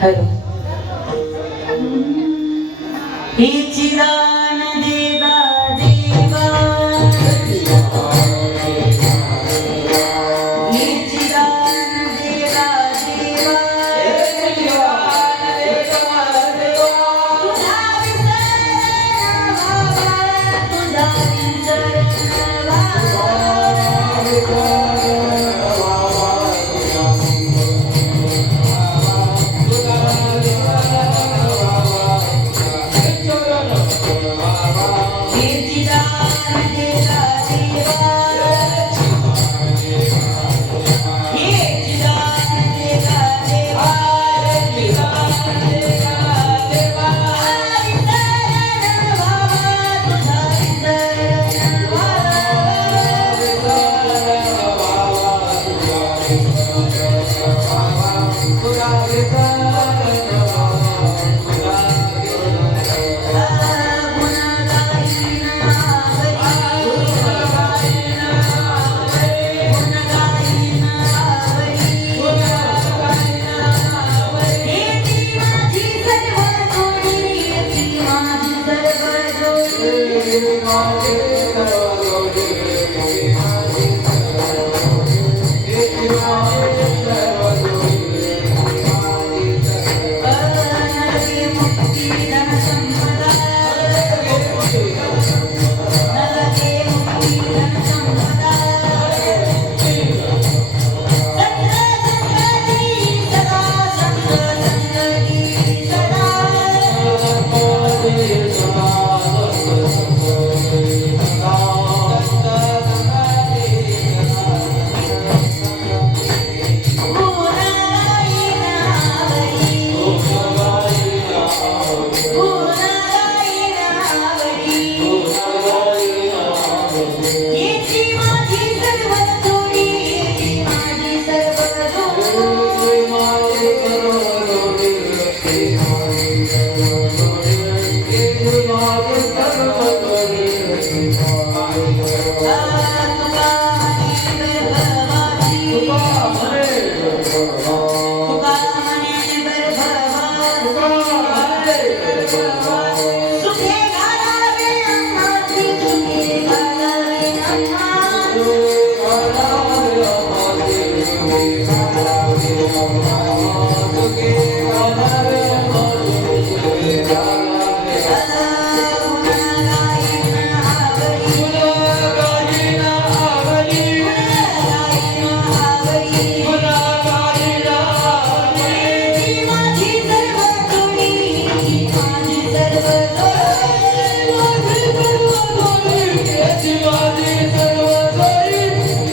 Hello. हे चिदान देवा देवा, हे चिदान देवा देवा, तुझा विसर बाबा, तुझा विसर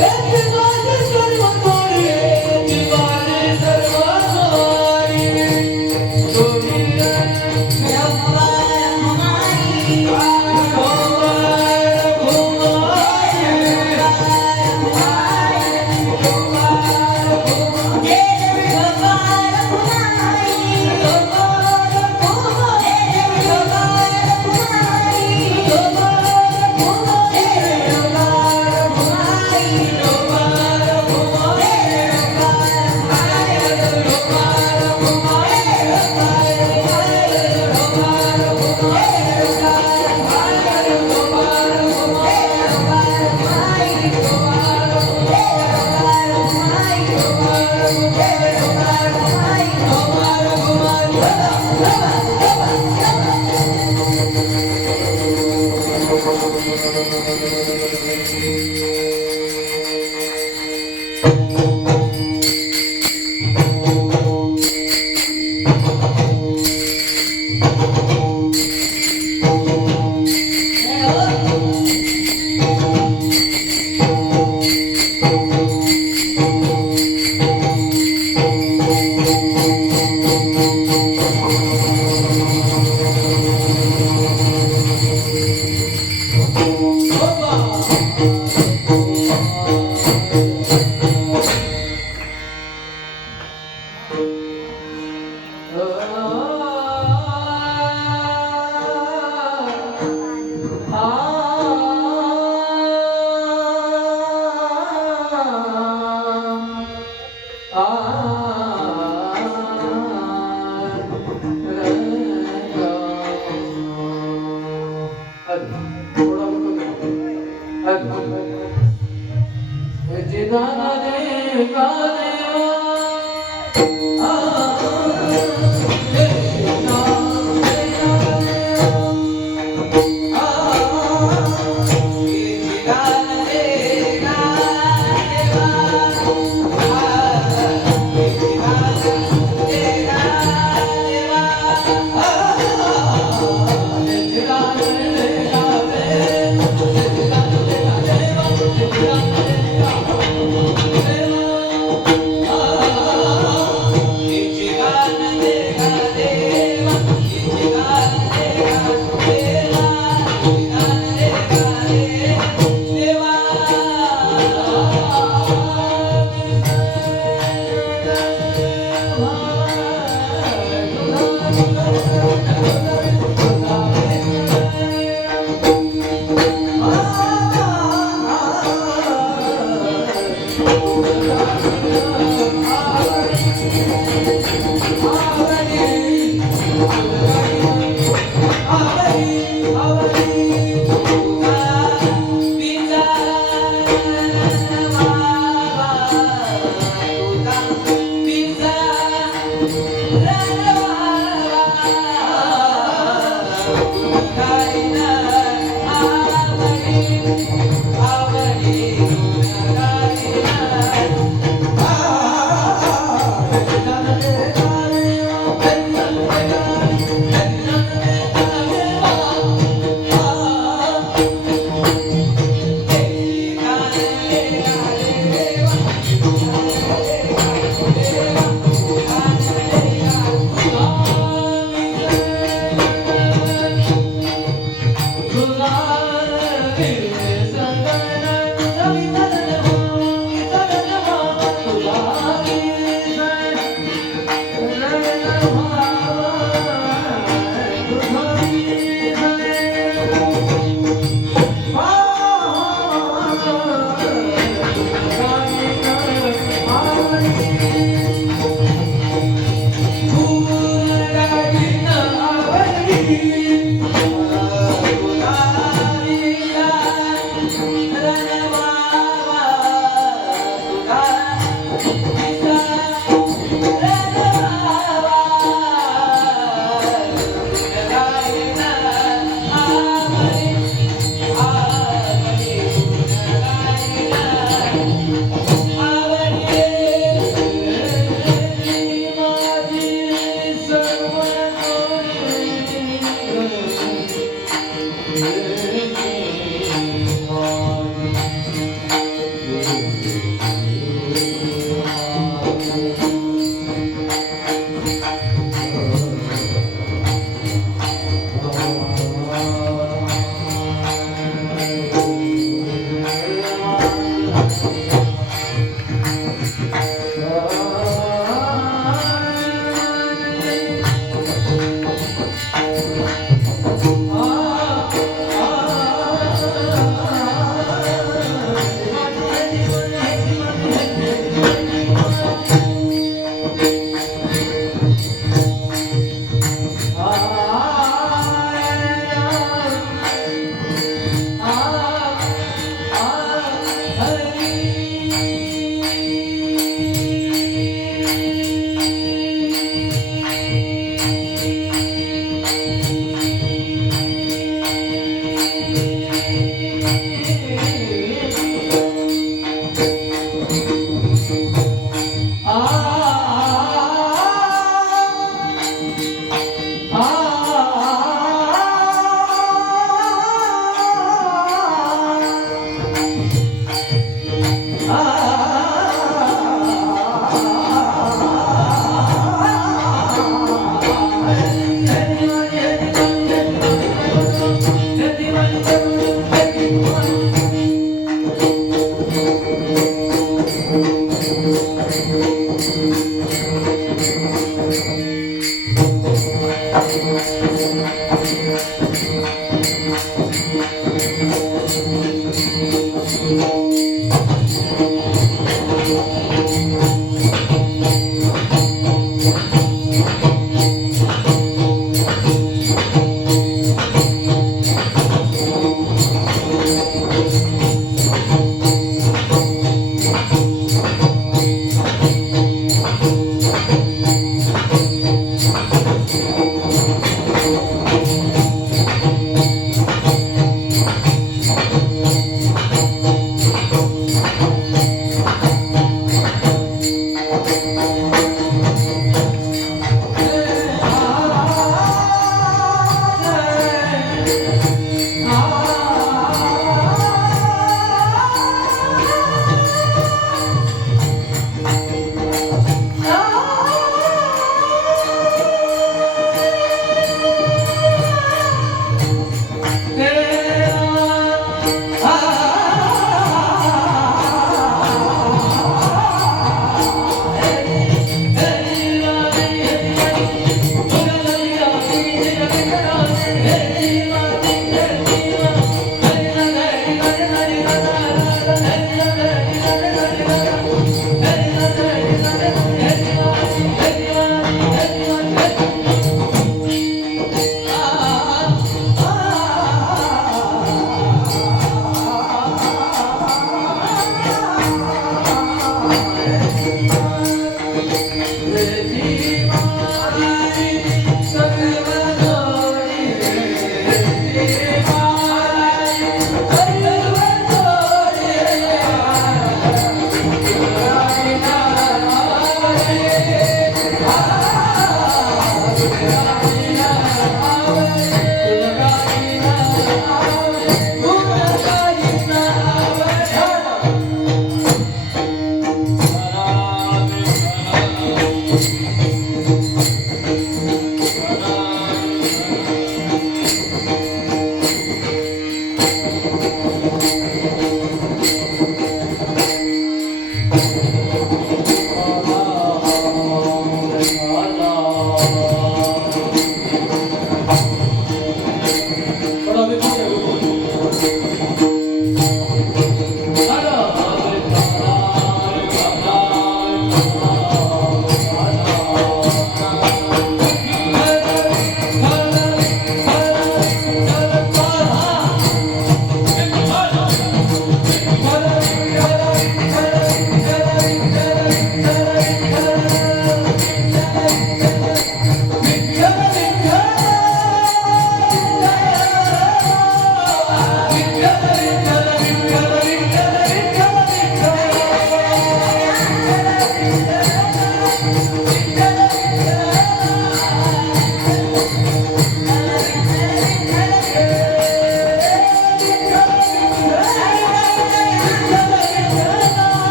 Let's go!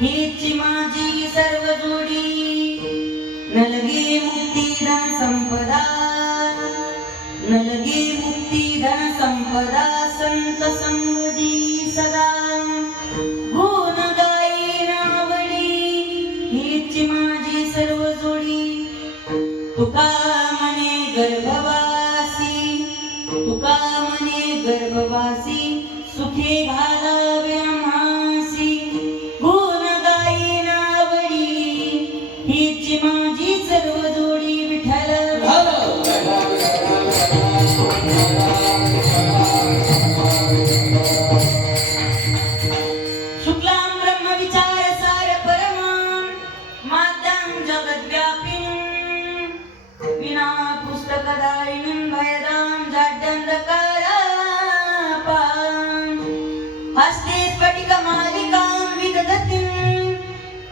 हीची माझी सर्व जोडी नलगे मुक्ती धन संपदा नलगे मुक्ती धन संपदा संत संगदी सदा गुण गायी नावडी हीची माझी सर्व जोडी तुका मने गर्भवासी तुका मने गर्भवासी सुखे घालावे आम्हासी गुण गायी नावडी हीची माझी सर्व जोडी विठ्ठल शुक्लां ब्रह्म विचार सार परमां माद्यां जगद्व्यापिनीं विना पुस्तकदायिनीं भयदां जाड्यन्धकारापां हस्ते स्फटिकमालिकां विदधतीं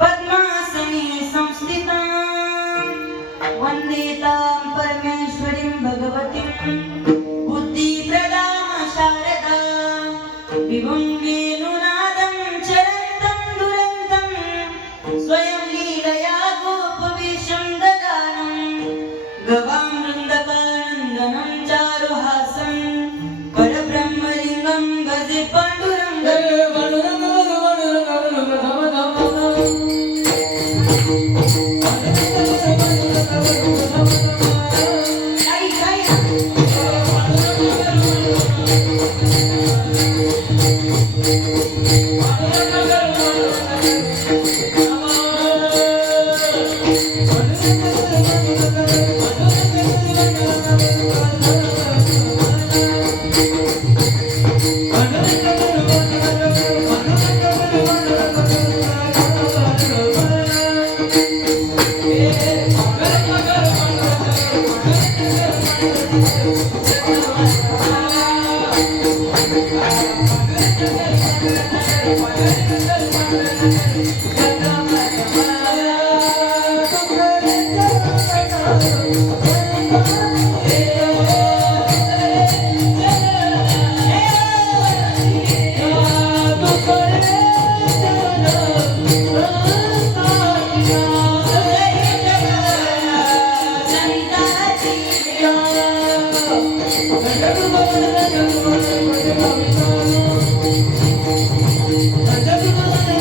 पद्मासने संस्थितां वन्दे तां परमेश्वरीं भगवतीं बुद्धिप्रदां शारदां विभुं वेणुनादं चरन्तं दुरन्तं स्वयं लीलया गोपवेशं ददानं गवां वृन्दकानन्दनं चारुहासं परब्रह्मलिङ्गं भजे पाण्डुरङ्गं Thank you.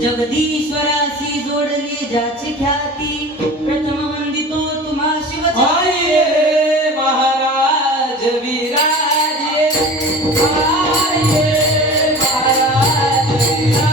जगदीश्वराशी जोडली ज्याची ख्याती प्रथम वंदितो तुम्हा शिवची महाराज विराजे महाराज विराजे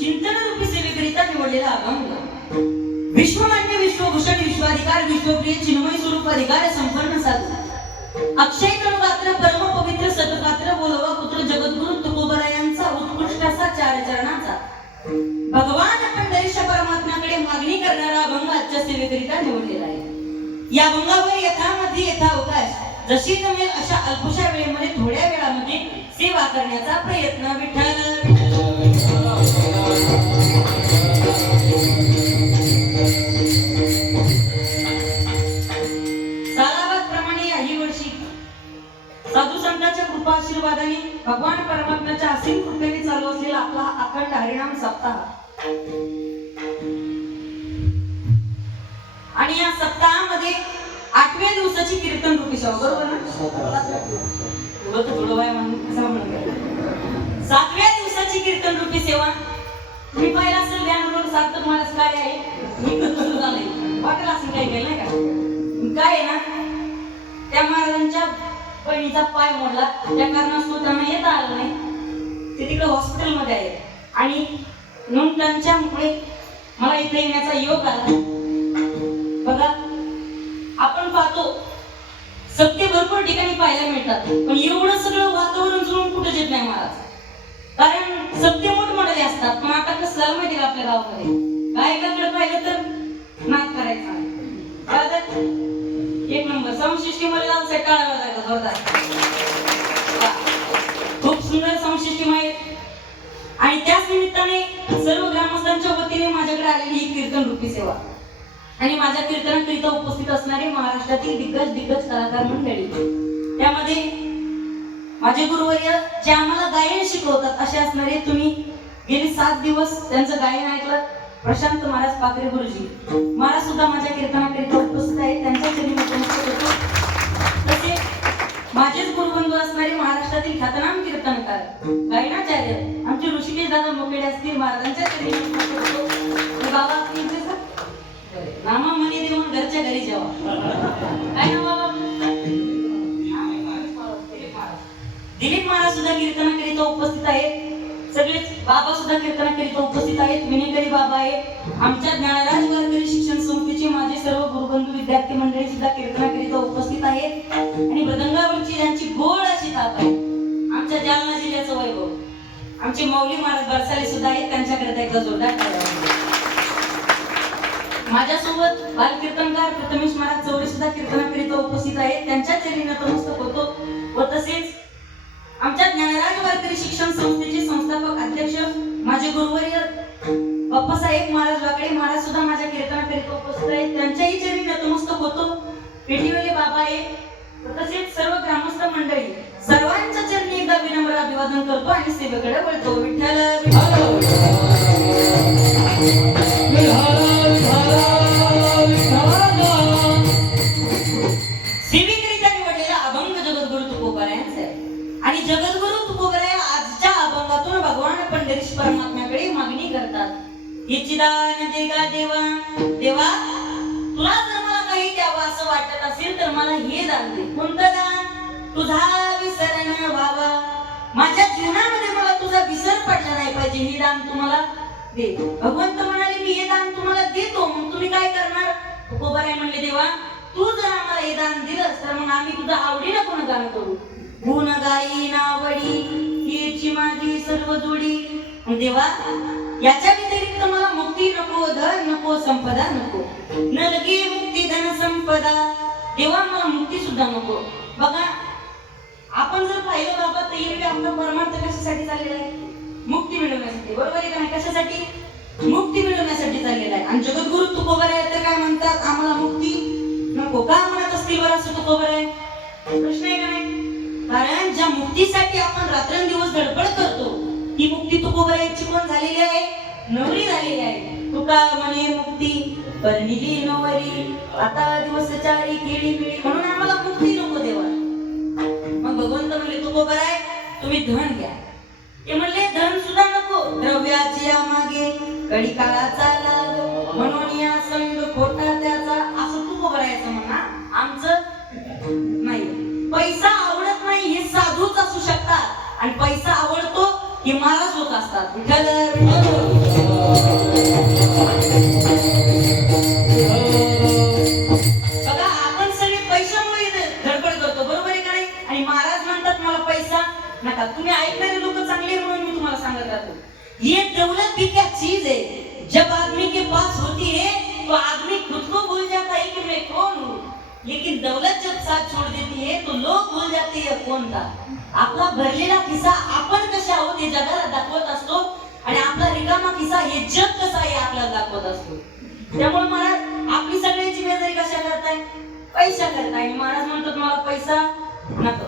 चिंतन रूपी सेवेकरिता निवडलेला अभंग विश्वमान्य विश्वभूषण विश्वाधिकार विश्वप्रिय चिन्मय स्वरूप अधिकार संपन्न साधू अक्षय करुणात्र परम पवित्र सतपात्र बोलवा पुत्र जगद्गुरु तुकोबरायांचा उत्कृष्ट असा चार चरणाचा भगवान पंढरीश परमात्म्याकडे मागणी करणारा अभंग आजच्या सेवेकरिता निवडलेला आहे। या अभंगावर यथामध्ये यथावकाश जशी जमेल अशा अल्पशा वेळेमध्ये थोड्या वेळामध्ये सेवा करण्याचा प्रयत्न विठ्ठल सालाबादप्रमाणे याही वर्षी साधू संतांच्या कृपा आशीर्वादाने भगवान परमात्म्याच्या असीम कृपेने चालू असलेला आपला अखंड हरिनाम सप्ताह आणि या सप्ताहामध्ये 8व्या दिवसाची कीर्तन रूपी सेवा बरोबर ना थोडं वय म्हणून 7व्या दिवसाची कीर्तन रूपी सेवा मी पाहिला असेल ध्यानवर सार्थक महाराज काय आहे मी कसं झालंय वाटेल असं काही केलं नाही का काय आहे ना त्या महाराजांच्या बहिणीचा पाय मोडला त्या कारणास्तव त्यांना येता आलं नाही ते तिकडे हॉस्पिटलमध्ये आहे आणि म्हणून त्यांच्यामुळे मला इथे येण्याचा योग आला। बघा आपण पाहतो सत्य भरपूर ठिकाणी पाहायला मिळतात पण एवढं सगळं वातावरण जुळून कुठे येत नाही महाराज कारण सत्य मोठमोठे असतात पण आता कसं झालं माहिती का आपल्या गावामध्ये गायकाकडे पाहिलं तर नाच करायचा एक नंबर साऊंड सिस्टीम मध्ये जाऊन सेट काढायला जायचं जोरदार खूप सुंदर साऊंड सिस्टीम आहे आणि त्याच निमित्ताने सर्व ग्रामस्थांच्या वतीने माझ्याकडे आलेली ही कीर्तन रूपी सेवा आणि माझ्या कीर्तनाकरिता उपस्थित असणारे महाराष्ट्रातील दिग्गज कलाकार मंडळी त्यामध्ये माझे गुरुवर्य जे आम्हाला गायन शिकवतात असे असणारे, तुम्ही गेली 7 दिवस त्यांचं गायन ऐकलं, प्रशांत महाराज पाकरे गुरुजी महाराज सुद्धा माझ्या कीर्तनाकरिता उपस्थित आहेत, त्यांच्या चरणी नतमस्तक होतो. तसे माझेच गुरुबंधू असणारे महाराष्ट्रातील ख्यातनाम कीर्तनकार गायनाचार्य आमचे ऋषिकेश दादा मोकेडे असतील, महाराजांच्या चरणी नतमस्तक होतो. बाबा नामा म्हणे देऊन घरच्या घरी जेवा. काय ना बाबा? दिलीप महाराज सुद्धा कीर्तनाकरिता उपस्थित आहेत. सगळेच बाबा सुद्धा कीर्तनाकरिता उपस्थित आहेत. विनेकरी बाबा आहेत. आमच्या ज्ञानराज वारकरी शिक्षण संस्थेचे माझे सर्व गुरुबंधू विद्यार्थी मंडळी सुद्धा कीर्तनाकरिता उपस्थित आहेत. आणि मृदंगावरची ज्यांची गोड अशी ताप आहे, आमच्या जालना जिल्ह्याचं वैभव आमचे मौली महाराज बरसाले सुद्धा आहेत. त्यांच्याकरिता एकदा जोरदार टाळ्या. माझ्यासोबत बालकीर्तनकार प्रथमेश महाराज चौरे सुद्धा कीर्तनाकरिता उपस्थित आहेत. त्यांच्या चरणी नतमस्तक होतो. व तसेच आमच्या ज्ञानराज वारकरी शिक्षण संस्थेचे संस्थापक अध्यक्ष माझे गुरुवर्य बाप्पासाहेब महाराज वाकडे महाराज सुद्धा माझ्या कीर्तनाकरिता उपस्थित आहेत. त्यांच्याही चरणी नतमस्तक होतो. पेटीवाले बाबा आहेत. तसेच सर्व ग्रामस्थ मंडळी सर्वांच्या चरणी एकदा विनम्र अभिवादन करतो आणि सेवेकडे वळतो. विठ्ठल सेवेकरिता निवडलेला अभंग जगद्गुरु तुकोबारायांचा आहे. आणि जगद्गुरु तुकोबाराय आजच्या अभंगातून भगवान पंढरीश परमात्म्याकडे मागणी करतात. हेची दान देगा देवा, देवा तुला जर मला काही द्यावं असं वाटत असेल तर मला हे दान दे. कोणतं दान? तुझा विसरण व्हावा, माझ्या जीवनामध्ये मला तुझा विसर पडला नाही पाहिजे, हे दान तुम्हाला दे. भगवंत म्हणाले मी हे दान तुम्हाला देतो, मग तुम्ही काय करणार? तुकोबाराय म्हणले देवा तू जर आम्हाला हे दान दिलंस तर मग आम्ही तुझं आवडीनं गुणगान करू. गुण गाई नावडी हीची माझी सर्व जोडी. देवा याच्या व्यतिरिक्त मला मुक्ती नको, धन नको, संपदा नको. न लगे मुक्ती धन संपदा. देवा मला मुक्ती सुद्धा नको. बघा आपण जर पाहिलं बाबा तर एरवी आपला परमार्थ कशासाठी चाललेला आहे? मुक्ती मिळवण्यासाठी. बरोबर आहे का नाही? कशासाठी? मुक्ती मिळवण्यासाठी चाललेला आहे. आणि जगद्गुरु तुकोबाराय तर काय म्हणतात? आम्हाला मुक्ती नको. का म्हणत असतील बरं असं तुकोबाराय? प्रश्न आहे का नाही? कारण ज्या मुक्तीसाठी आपण रात्रंदिवस धडपड करतो ती मुक्ती तुकोबारायची कोण झालेली आहे? नवरी झालेली आहे. तुका म्हणे मुक्ती परनिली नवरी, आता दिवस चारी केळी मिळी. म्हणून आम्हाला मुक्ती नको देवा. मग भगवंत म्हणले तुकोबाराय तुम्ही धन घ्या. ते म्हणले धन सुद्धा नको, द्रव्याची मागे कडी काळाचा लाग, म्हणून या संग खोटा त्याचा. असं तुकोबारायचं म्हणा. आमचं नाही. पैसा आवडत नाही हे साधूच असू शकतात आणि पैसा आवडतो हे महाराज होत असतात. बघा आपण सगळे पैशामुळे धडपड करतो. बरोबर आहे का नाही? आणि महाराज म्हणतात मला पैसा नका. तुम्ही ऐकणारे लोक चांगले म्हणून मी तुम्हाला सांगत राहतो. ये दौलत भी क्या चीज है, जब आदमी के पास होती है तो आदमी खुद को भूल जाता है कि मैं कौन हूँ, लेकिन दौलत जब साथ छोड़ देती है तो लोग भूल जाते हैं कौन था. आपला भरलेला खिसा आपण कसे आहोत हे जगाला दाखवत असतो आणि आपला रिकामा खिसा हे जग कसं आहे आपल्याला दाखवत असतो. त्यामुळे महाराज आपली सगळ्यांची बेजारी कशा करताय? पैसा करताय. महाराज म्हणतात मला पैसा नको.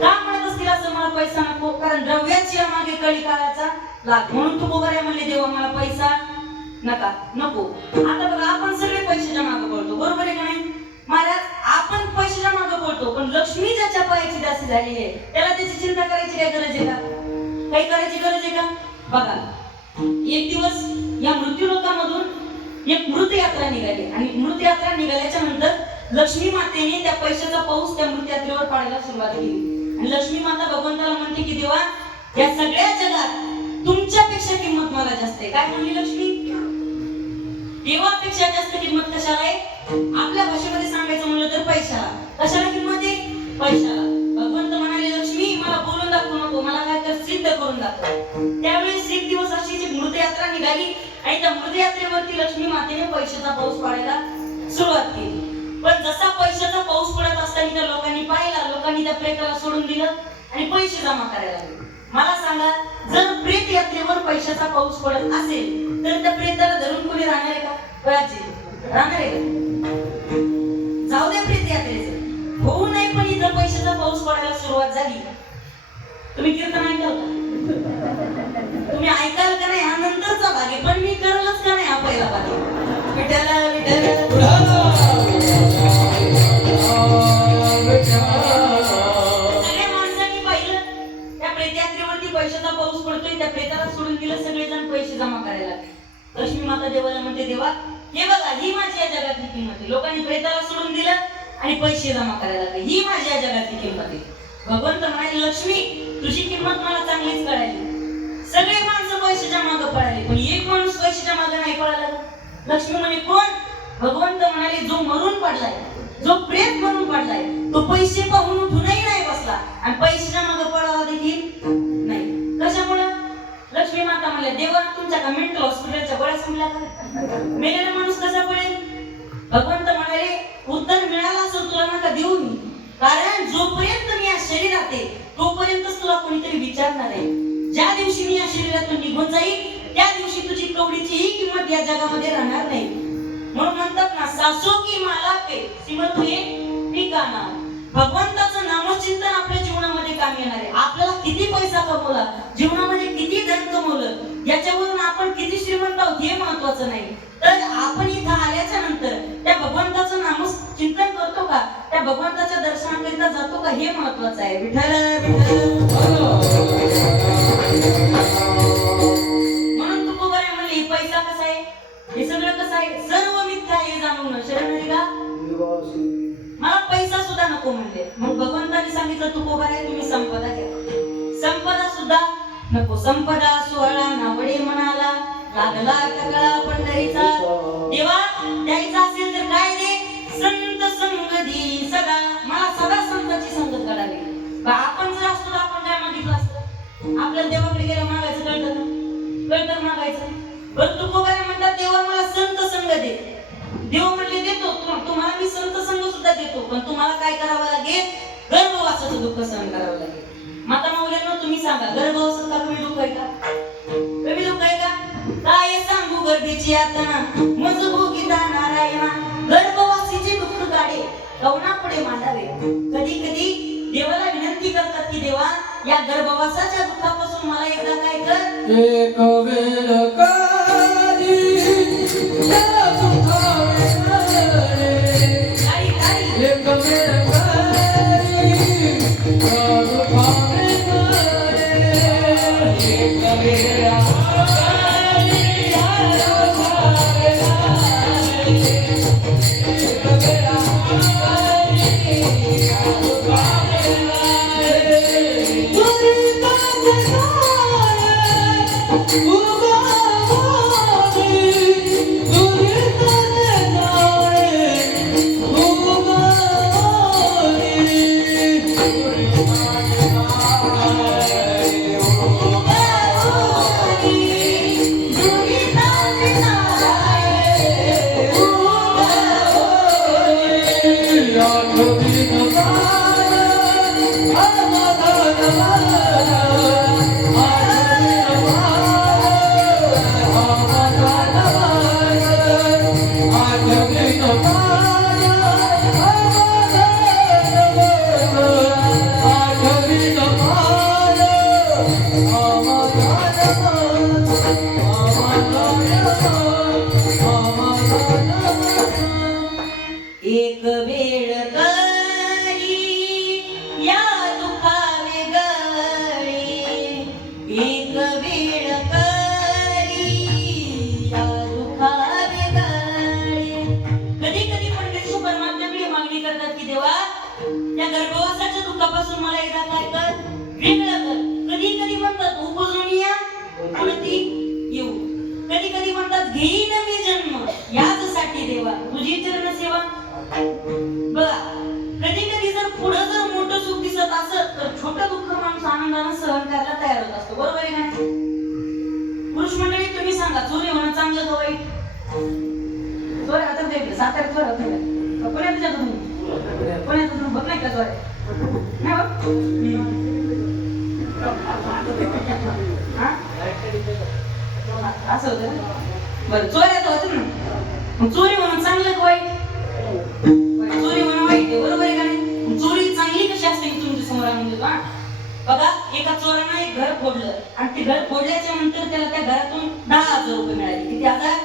का म्हणत असतील असं मला पैसा नको? कारण द्रव्याची मागे कळी काळाचा लाग. म्हणून तुकोबाराय म्हणले देवा मला पैसा नका नको. आता बघा आपण सगळे पैशाच्या मागे पळतो. बरोबर आहे का नाही? महाराज आपण पैशाच्या मागे पळतो पण लक्ष्मी ज्याच्या पायाची दासी झालेली आहे त्याला त्याची चिंता करायची काय गरज आहे का? काही करायची गरज आहे का? बघा एक दिवस या मृत्यू लोकांमधून एक मृत यात्रा निघाली आणि मृत यात्रा निघाल्याच्या नंतर लक्ष्मी मातेने त्या पैशाचा पाऊस त्या मृत यात्रेवर पाडायला सुरुवात केली. आणि लक्ष्मी माता भगवंताला म्हणते की देवा या सगळ्या जगात तुमच्यापेक्षा किंमत मला जास्त आहे. काय म्हणली लक्ष्मी? देवापेक्षा जास्त किंमत कशाला आहे? आपल्या भाषेमध्ये सांगायचं म्हणलं तर पैशाला. कशाला किंमत आहे? पैशाला. भगवंत म्हणाले लक्ष्मी मला बोलून दाखवू नको, मला काय तर सिद्ध करून दाखव. त्यावेळेस एक दिवस अशी जी मृत यात्रा निघाली आणि त्या मृत यात्रेवरती लक्ष्मी मातेने पैशाचा पाऊस पाडायला सुरुवात केली. पण जसा पैशाचा पाऊस पडत असताना त्या लोकांनी पाहिला, लोकांनी त्या प्रेताला सोडून दिलं आणि पैसे जमा करायला लागले. मला सांगा जर प्रेत यात्रेवर पैशाचा पाऊस पडत असेल तर त्या प्रेताला धरून कोणी राहणार आहे का? राहणार आहे का? जाऊ दे प्रेत यात्रेचं होऊ नये पण इथं पैशाचा पाऊस पडायला सुरुवात झाली. तुम्ही कीर्तन ऐकाल का? तुम्ही ऐकाल का नाही हा नंतरचा भाग आहे, पण मी करलच का नाही हा पहिला भाग आहे. विठ्ठल विठ्ठल सगळ्या माणसांनी पाहिलं त्या प्रेतयात्रेवरती पैशाचा पाऊस पडतोय, त्या प्रेताला सोडून दिलं, सगळेजण पैसे जमा करायला लागले. लक्ष्मी माता देवाला म्हणते, देवा हे बघा ही माझी या जगातली किंमत आहे. लोकांनी प्रेताला सोडून दिलं आणि पैसे जमा करायला लागले, ही माझी या जगातली किंमत आहे. भगवंत म्हणाले, लक्ष्मी तुझी किंमत मला चांगलीच कळाली. सगळे माणसं पैशाच्या मागे पळाले, पण एक माणूस पैशाच्या मागे नाही पळाला. लक्ष्मी म्हणे, कोण? भगवंत म्हणाले, जो मरून पडलाय, जो प्रेत म्हणून पडलाय, तो पैसे पाहून उठूनही नाही बसला आणि पैशाच्या मागे पळाला देखील नाही. कशामुळे? लक्ष्मी माता म्हणल्या, देवा तुमच्या का मेंटल हॉस्पिटलच्या गोळ्या संपल्या का? मेलेला माणूस कसा पडेल? भगवंत म्हणाले, उत्तर मिळालं असेल तुला नका देऊ मी, कारण जोपर्यंत मी या शरीरात आहे तोपर्यंतच तुला कोणीतरी विचारणार आहे. ज्या दिवशी मी या शरीरातून निघून जाईल त्या दिवशी तुझी कवडीचीही किंमत या जगामध्ये राहणार नाही. म्हणून म्हणतात ना, सासो की माला पे सिमतुये ठिकाणा. भगवंताचं नामचिंतन आपल्या जीवनामध्ये काम येणार आहे. आपल्याला किती पैसा कमवला, जीवनामध्ये किती धन कमवलं, याच्यावरून आपण किती श्रीमंत आहोत हे महत्वाचं नाही, तर आपण इथं आल्याच्या नंतर त्या भगवंताचं नामचिंतन करतो का, त्या भगवंताच्या दर्शनाकरिता जातो का, हे महत्वाचं आहे. विठ्ठल म्हणून तुकोबाराय म्हणले, हे पैसा कसा आहे, हे सगळं कसं आहे, सर्व मिथ्या हे जाणून शरण का मला पैसा सुद्धा नको म्हणले. मग भगवंताने सांगितलं, तुकोबाराय तुम्ही संपदा घ्या. संपदा सुद्धा नको. संपदा सोहळा नावडे म्हणाला, लागला टकळा पंढरीचा. देवा द्यायचा असेल तर काय दे? संत संगती सदा. मला सदा संतांची संगत करावी. आपण जर असतो तर आपण काय मागितलं असतं? आपल्याला देवाकडे गेलं मागायचं कळतं का? कळतं मागायचं. बरं तुकोबाराय म्हणतात, देवा मला संत संग दे. देव म्हणले, देतो तुम्हाला मी संत संग सुद्धा देतो, पण तुम्हाला काय करावं लागेल? गर्भवासाचं दुःख सहन करावं लागेल. माता माऊल्यांनो तुम्ही सांगा, गर्भवासाचा कमी दुःख आहे का? कमी दुःख आहे का? काय सांगू गर्भेची यातना मज भोगिता नारायणा. गर्भवासीचे दुःख काढे कवना पुढे मांडावे. कधी कधी देवाला विनंती करतात की देवा या गर्भवासाच्या दुःखापासून मला एकदा काय कर. एक वेळ काली या दुःखावे एक वेळ काली या दुःखावे एक वेळ एक वेळ करी या दुखावे गळी. एक वेळ करी या दुखावे गळी. कधी कधी पंडित परमात्म्याकडे मागणी करतात की देवा त्या गर्भवासाच्या दुःखापासून मला एकदा काय कर, वेगळं कर. कधी कधी म्हणतात उपजून या पुढती येऊ. कधी कधी म्हणतात घेईन मी जन्म याचसाठी देवा तुझी चरण सेवा. बघा कधी कधी जर पुढं जर मोठं सुख दिसत असत तर छोटं दुःख माणूस आनंदाने सहन करायला तयार होत असतो. बरोबर आहे का नाही? पुरुष मंडळी तुम्ही सांगा, चोरी होणं चांगलं का वाईट? चोरी आता ते साताऱ्यात चोरी होत पुण्यात जातो तुम्ही, पुण्यात तुम्ही बघ नाही का चोरी? नाही बघ असं होतं ना. बरं चोऱ्यात होत ना, मग चोरी होणं चांगलं का वाईट? चोरी होणं वाईट आहे. बरोबर आहे का नाही? चोरी चांगली कशी फोडलं आणि ते घर फोडल्याच्या नंतर त्याला त्या घरातून 10,000 रुपये मिळाले. किती हजार?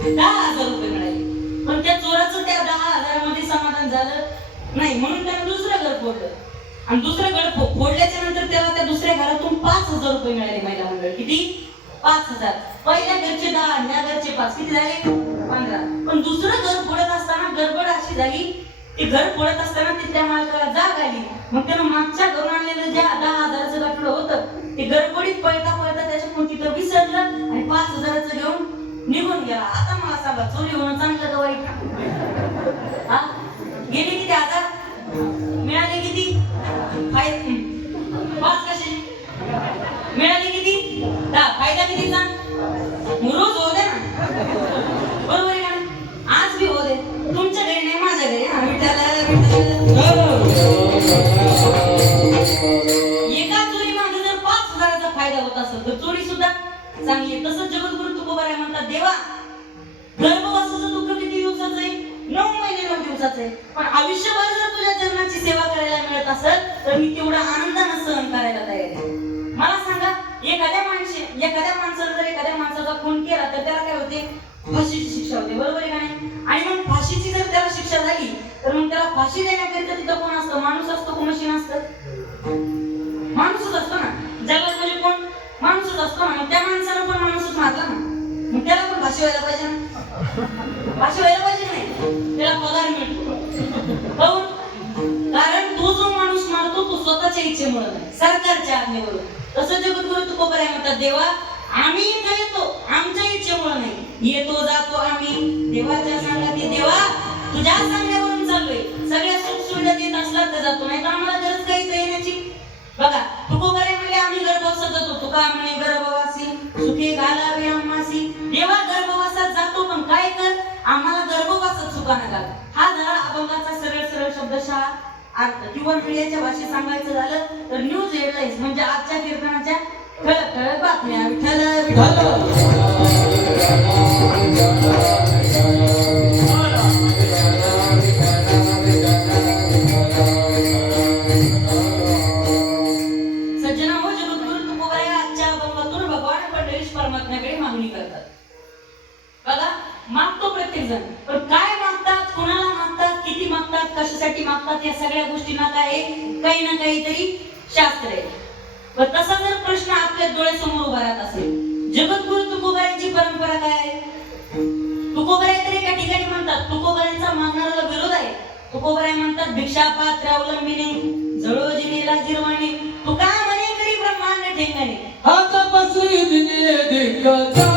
10,000 रुपये मिळाले. पण त्या चोराचं त्या 10,000 मध्ये समाधान झालं नाही, म्हणून त्यानं दुसरं घर फोडलं आणि दुसरं घर फोडल्याच्या नंतर त्याला त्या दुसऱ्या घरातून 5,000 रुपये मिळाले. महिला मंडळ किती? 5,000. पहिल्या घरचे 10 आणि या घरचे 5, किती झाले? 15. पण दुसरं घर फोडत असताना गडबड अशी झाली, ते घर फोडत असताना तिथल्या मालकाला जाग आली. मग त्यानं मागच्या घरून आणलेलं ज्या 10,000चं गाठलं होतं ते गडबडीत पळता पळता त्याच्याकडून तिथं विसरलं आणि 5,000चं घेऊन निघून गेला. आता मला सांगा, चोरी होणं चांगलं का वाईट? हा, गेले किती हजार? मिळाले किती? 5 कसे मिळाले? किती? 10. फायदा कितीचा? रोज हो दे ना, बरोबर आहे का? आज बी हो दे, तुमच्या घरी नाही माझ्या घरी. एका चोरी मागे जर 5,000चा फायदा होत असेल तर चोरी सुद्धा चांगली आहे. तसंच जगद्गुरु तुकोबाराय म्हणतात, देवा गर्भवासाचं दुःख किती दिवसाचं आहे? 9 महिने 9 दिवसाचं आहे. पण आयुष्यभर जर तुझ्या जन्माची सेवा करायला मिळत असेल तर मी तेवढा आनंदानं सहन करायला तयार आहे. मला सांगा, एखाद्या माणसाला जर एखाद्या माणसाचा खून केला तर त्याला काय होते? फाशीची शिक्षा होते, बरोबर आहे का नाही? आणि मग फाशीची जर त्याला शिक्षा झाली तर मग त्याला फाशी देण्याकरिता तिथं कोण असतं? माणूस असतो का मशीन असतं? माणूसच असतो ना. जगात म्हणजे कोण? माणूसच असतो ना. मग त्या माणसाला पण माणूसच मारला ना, मग त्याला पण फाशी व्हायला पाहिजे ना. फाशी व्हायला पाहिजे नाही, त्याला पगार मिळतो. कारण तो जो माणूस मारतो तो स्वतःच्या इच्छेमुळे नाही, सरकारच्या आज्ञेवरून. तसं जगद्गुरु तुकोबाराय म्हणतात, देवा आम्ही इथं येतो आमच्या इच्छेमुळे नाही, येतो जातो आम्ही देवाच्या सांगते. देवा तुझ्या सांगण्यावरून चाललोय, सगळ्या सुख सुविधा देत असला तर जातो, नाही तर आम्हाला गरज काही येण्याची. बघा, तुकोबाराय म्हणजे आम्ही गर्भवासात जातो. तुका म्हणे गर्भवासी सुखे घालावे आम्हासी. देवा गर्भवासात जातो पण काय कर, आम्हाला गर्भवासात सुखानं घाल. हा झाला अभंगाचा सरळ सरळ शब्दशः अर्थ. किंवा मीडियाच्या भाषेत सांगायचं झालं तर न्यूज हेडलाईन्स म्हणजे आजच्या कीर्तनाच्या ठळक ठळक बातम्या. विठ्ठल सज्जना हो, जगद्गुरु तुकोबाराय आजच्या अभंगातून भगवान पंढरीश परमात्म्याकडे मागणी करतात. बघा, मागतो प्रत्येक जण, पण काय मागतात, कुणाला मागतात, किती मागतात, कशासाठी मागतात, या सगळ्या गोष्टींना काय आहे? काही ना काहीतरी शास्त्र आहे. व तसा जर प्रश्न आपल्या डोळ्यासमोर उभा राहत असेल, जगद्गुरु तुकोबारायांची परंपरा काय आहे? तुकोबाराय तर एका ठिकाणी म्हणतात, तुकोबारायांचा मागणाऱ्याला विरोध आहे. तुकोबाराय म्हणतात, भिक्षा पात्र अवलंबिने जळोजिनेला जिरवाणे, तुका म्हणे करी ब्रह्मांड ठेंगणे. हात बसली दिने दिग्गजाचे,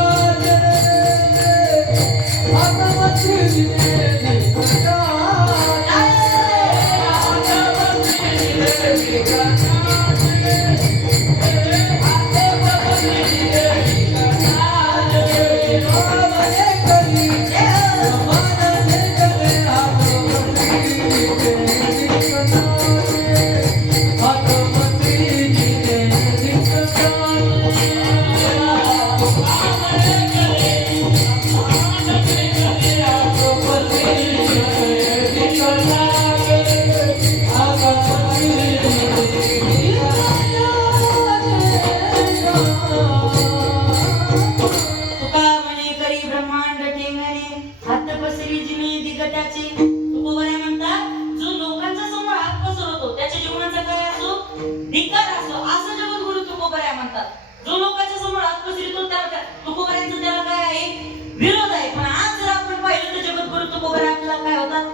हात बसली दिने दिग्गजाचे, हात बसली दिने दिग्गजाचे, जो लोकांच्या समोर हात पसरतो त्याला तुकोबारायांचं त्याला काय आहे? विरोध आहे. पण आज जर आपण पाहिलं तर जगद्गुरु तुकोबाराय आपल्याला काय होतात?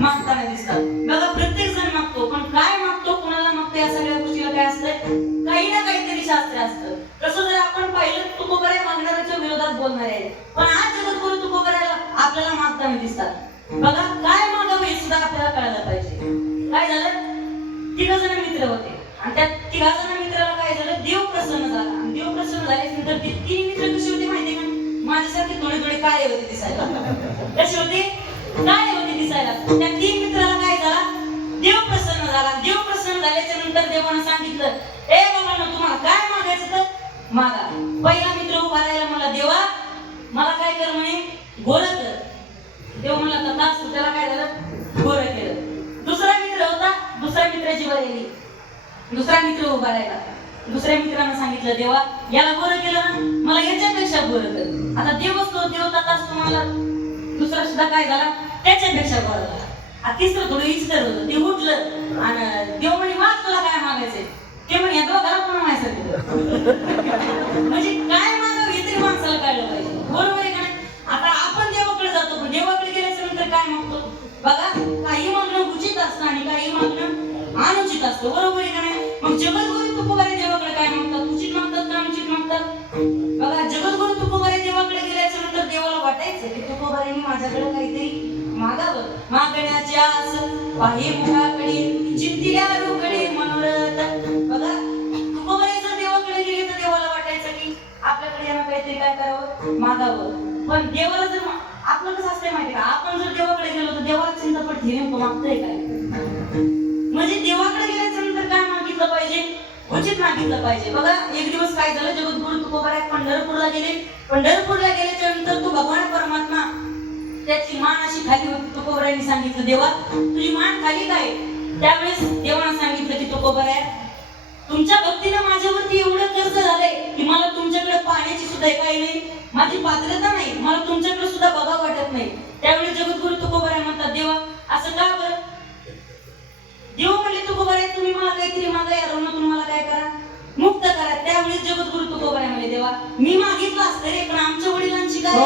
मागताना दिसतात. बघा, प्रत्येक जण मागतो, पण काय मागतो, कुणाला मागतो, या सगळ्या गोष्टीला काय असतं? काही ना काहीतरी शास्त्र असतं. तसं जर आपण पाहिलं, तुकोबाराय मागणाऱ्याच्या विरोधात बोलणारे आहेत, पण आज जगद्गुरु तुकोबारायला आपल्याला मागताना दिसतात. बघा, काय मागावं हे सुद्धा आपल्याला कळायला पाहिजे. काय झालं? 3 जण मित्र होते आणि त्या 3 जण मित्राला काय झालं? देव प्रसन्न झाला. आणि देव प्रसन्न झाल्यानंतर ते 3 मित्र कसे होते माहिती का? माझ्यासारखे थोडे थोडे काळे होते दिसायला. कसे होते? काळे होते दिसायला. त्या 3 मित्राला काय झाला? देव प्रसन्न झाला. देव प्रसन्न झाल्याच्या नंतर देवानं सांगितलं, ए बाबांनो, तुम्हाला काय मागायचं तर मागा. पहिला मित्र उभा राहिला, मला देवा मला काय कर म्हणे? गोरं कर. देव म्हणला तथास्तु. त्याला काय झालं? गोरं केलं. दुसरा मित्र होता, दुसऱ्या मित्राची बरेली. दुसरा मित्र उभा राहिला, दुसऱ्या मित्रानं सांगितलं देवा याला बरं केलं ना मला याच्यापेक्षा बरं कर. आता देव असतो देवता असतो मला दुसरा सुद्धा काय झाला त्याच्यापेक्षा बरं झाला. आता तिसरं थोडं इच्छित होतं ते उठलं आणि देव म्हणे माग तुला काय मागायचंय ते म्हणे या दोघाला पुन्हा मागायचं म्हणजे काय मागावं हे तरी माणसाला कळलं पाहिजे. बरोबर आहे का नाही. आता आपण देवाकडे जातो पण देवाकडे गेल्याच्या नंतर काय मागतो बघा काही मागणं उचित असतं आणि काही मागणं अनुचित असतं. बरोबर आहे का नाही. मग जगद्गुरु तुकोबारे देवाकडे काय मागतात उचित मागतात का अनुचित मागतात. बघा जगद्गुरु तुकोबारे देवाकडे गेल्याच्या नंतर देवाला वाटायचं की तुकोबारेने माझ्याकडे काहीतरी मागावं. मागण्याची आस पाही मुखाकडे चिंतिल्या रुकडे मनोरथ. बघा तुकोबारे जर देवाकडे गेले तर देवाला वाटायचं की आपल्याकडे यांना काहीतरी काय करावं मागावं. पण देवाला जर आपलं कसं असतंय माहिती का आपण जर देवाकडे गेलो तर देवाला चिंता पडते नेमकं मागतंय काय. म्हणजे देवाकडे गेल्याच्या नंतर काय मागितलं पाहिजे उचित मागितलं पाहिजे. बघा एक दिवस काय झालं जगद्गुरु तुकोबारे पंढरपूरला गेले. पंढरपूरला गेल्याच्या नंतर तो भगवान परमात्मा त्याची मान अशी खाली होती. तुकोबारांनी सांगितलं देवा तुझी मान खाली काय. त्यावेळेस देवानं सांगितलं की तुकोबारा तुमच्या भक्तीनं माझ्यावरती एवढं कर्ज झालंय की मला तुमच्याकडे पाण्याची सुद्धा काही नाही माझी पात्रता नाही मला तुमच्याकडे सुद्धा बघा वाटत नाही. त्यावेळेस जगद्गुरु तुकोबारा म्हणतात देवा असं का बरं. देव म्हणले तुकोबारा तुम्ही मला काहीतरी मागा या ऋणातून मला काय करा मुक्त करा. त्यावेळेस जगद्गुरु तुकोबारा म्हणले देवा मी मागितलं असतं रे पण आमच्या वडिलांची काय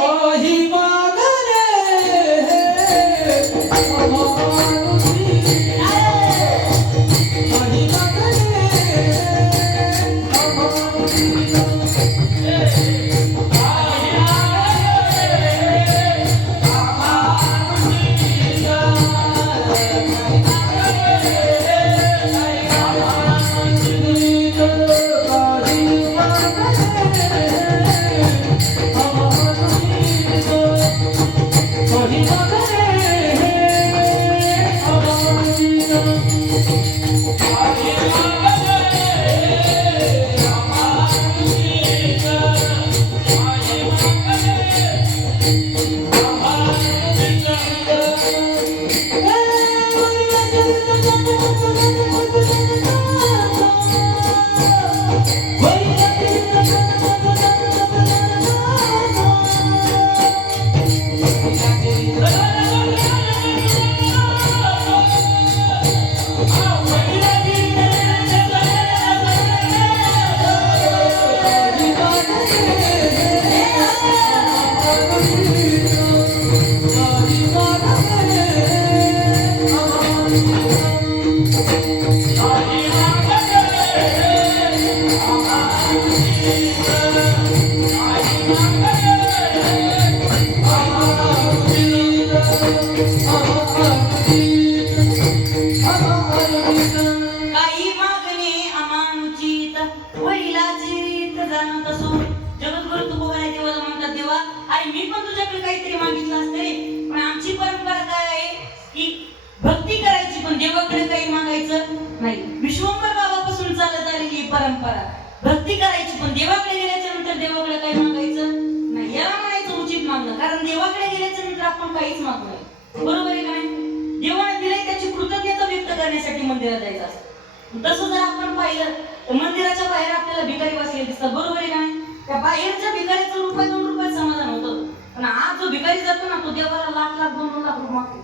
परंपरा भक्ती करायची पण देवाकडे गेल्याच्या नंतर देवाकडे काही मागायचं नाही. याला म्हणायचं उचित मागणं कारण देवाकडे गेल्याच्या नंतर आपण काहीच मागू नये. बरोबर आहे का नाही. देवाने दिलंय त्याची कृतज्ञता व्यक्त करण्यासाठी मंदिरात जायचं असतं. तसं जर आपण पाहिलं तर मंदिराच्या बाहेर आपल्याला भिकारी बसलेले दिसतात. बरोबर आहे का नाही. त्या बाहेरच्या भिकारीचं रुपये 2 रुपयात समाधान होतं पण आज जो भिकारी जातो ना तो देवाला लाख लाख 2 लाख रुपये मागतो.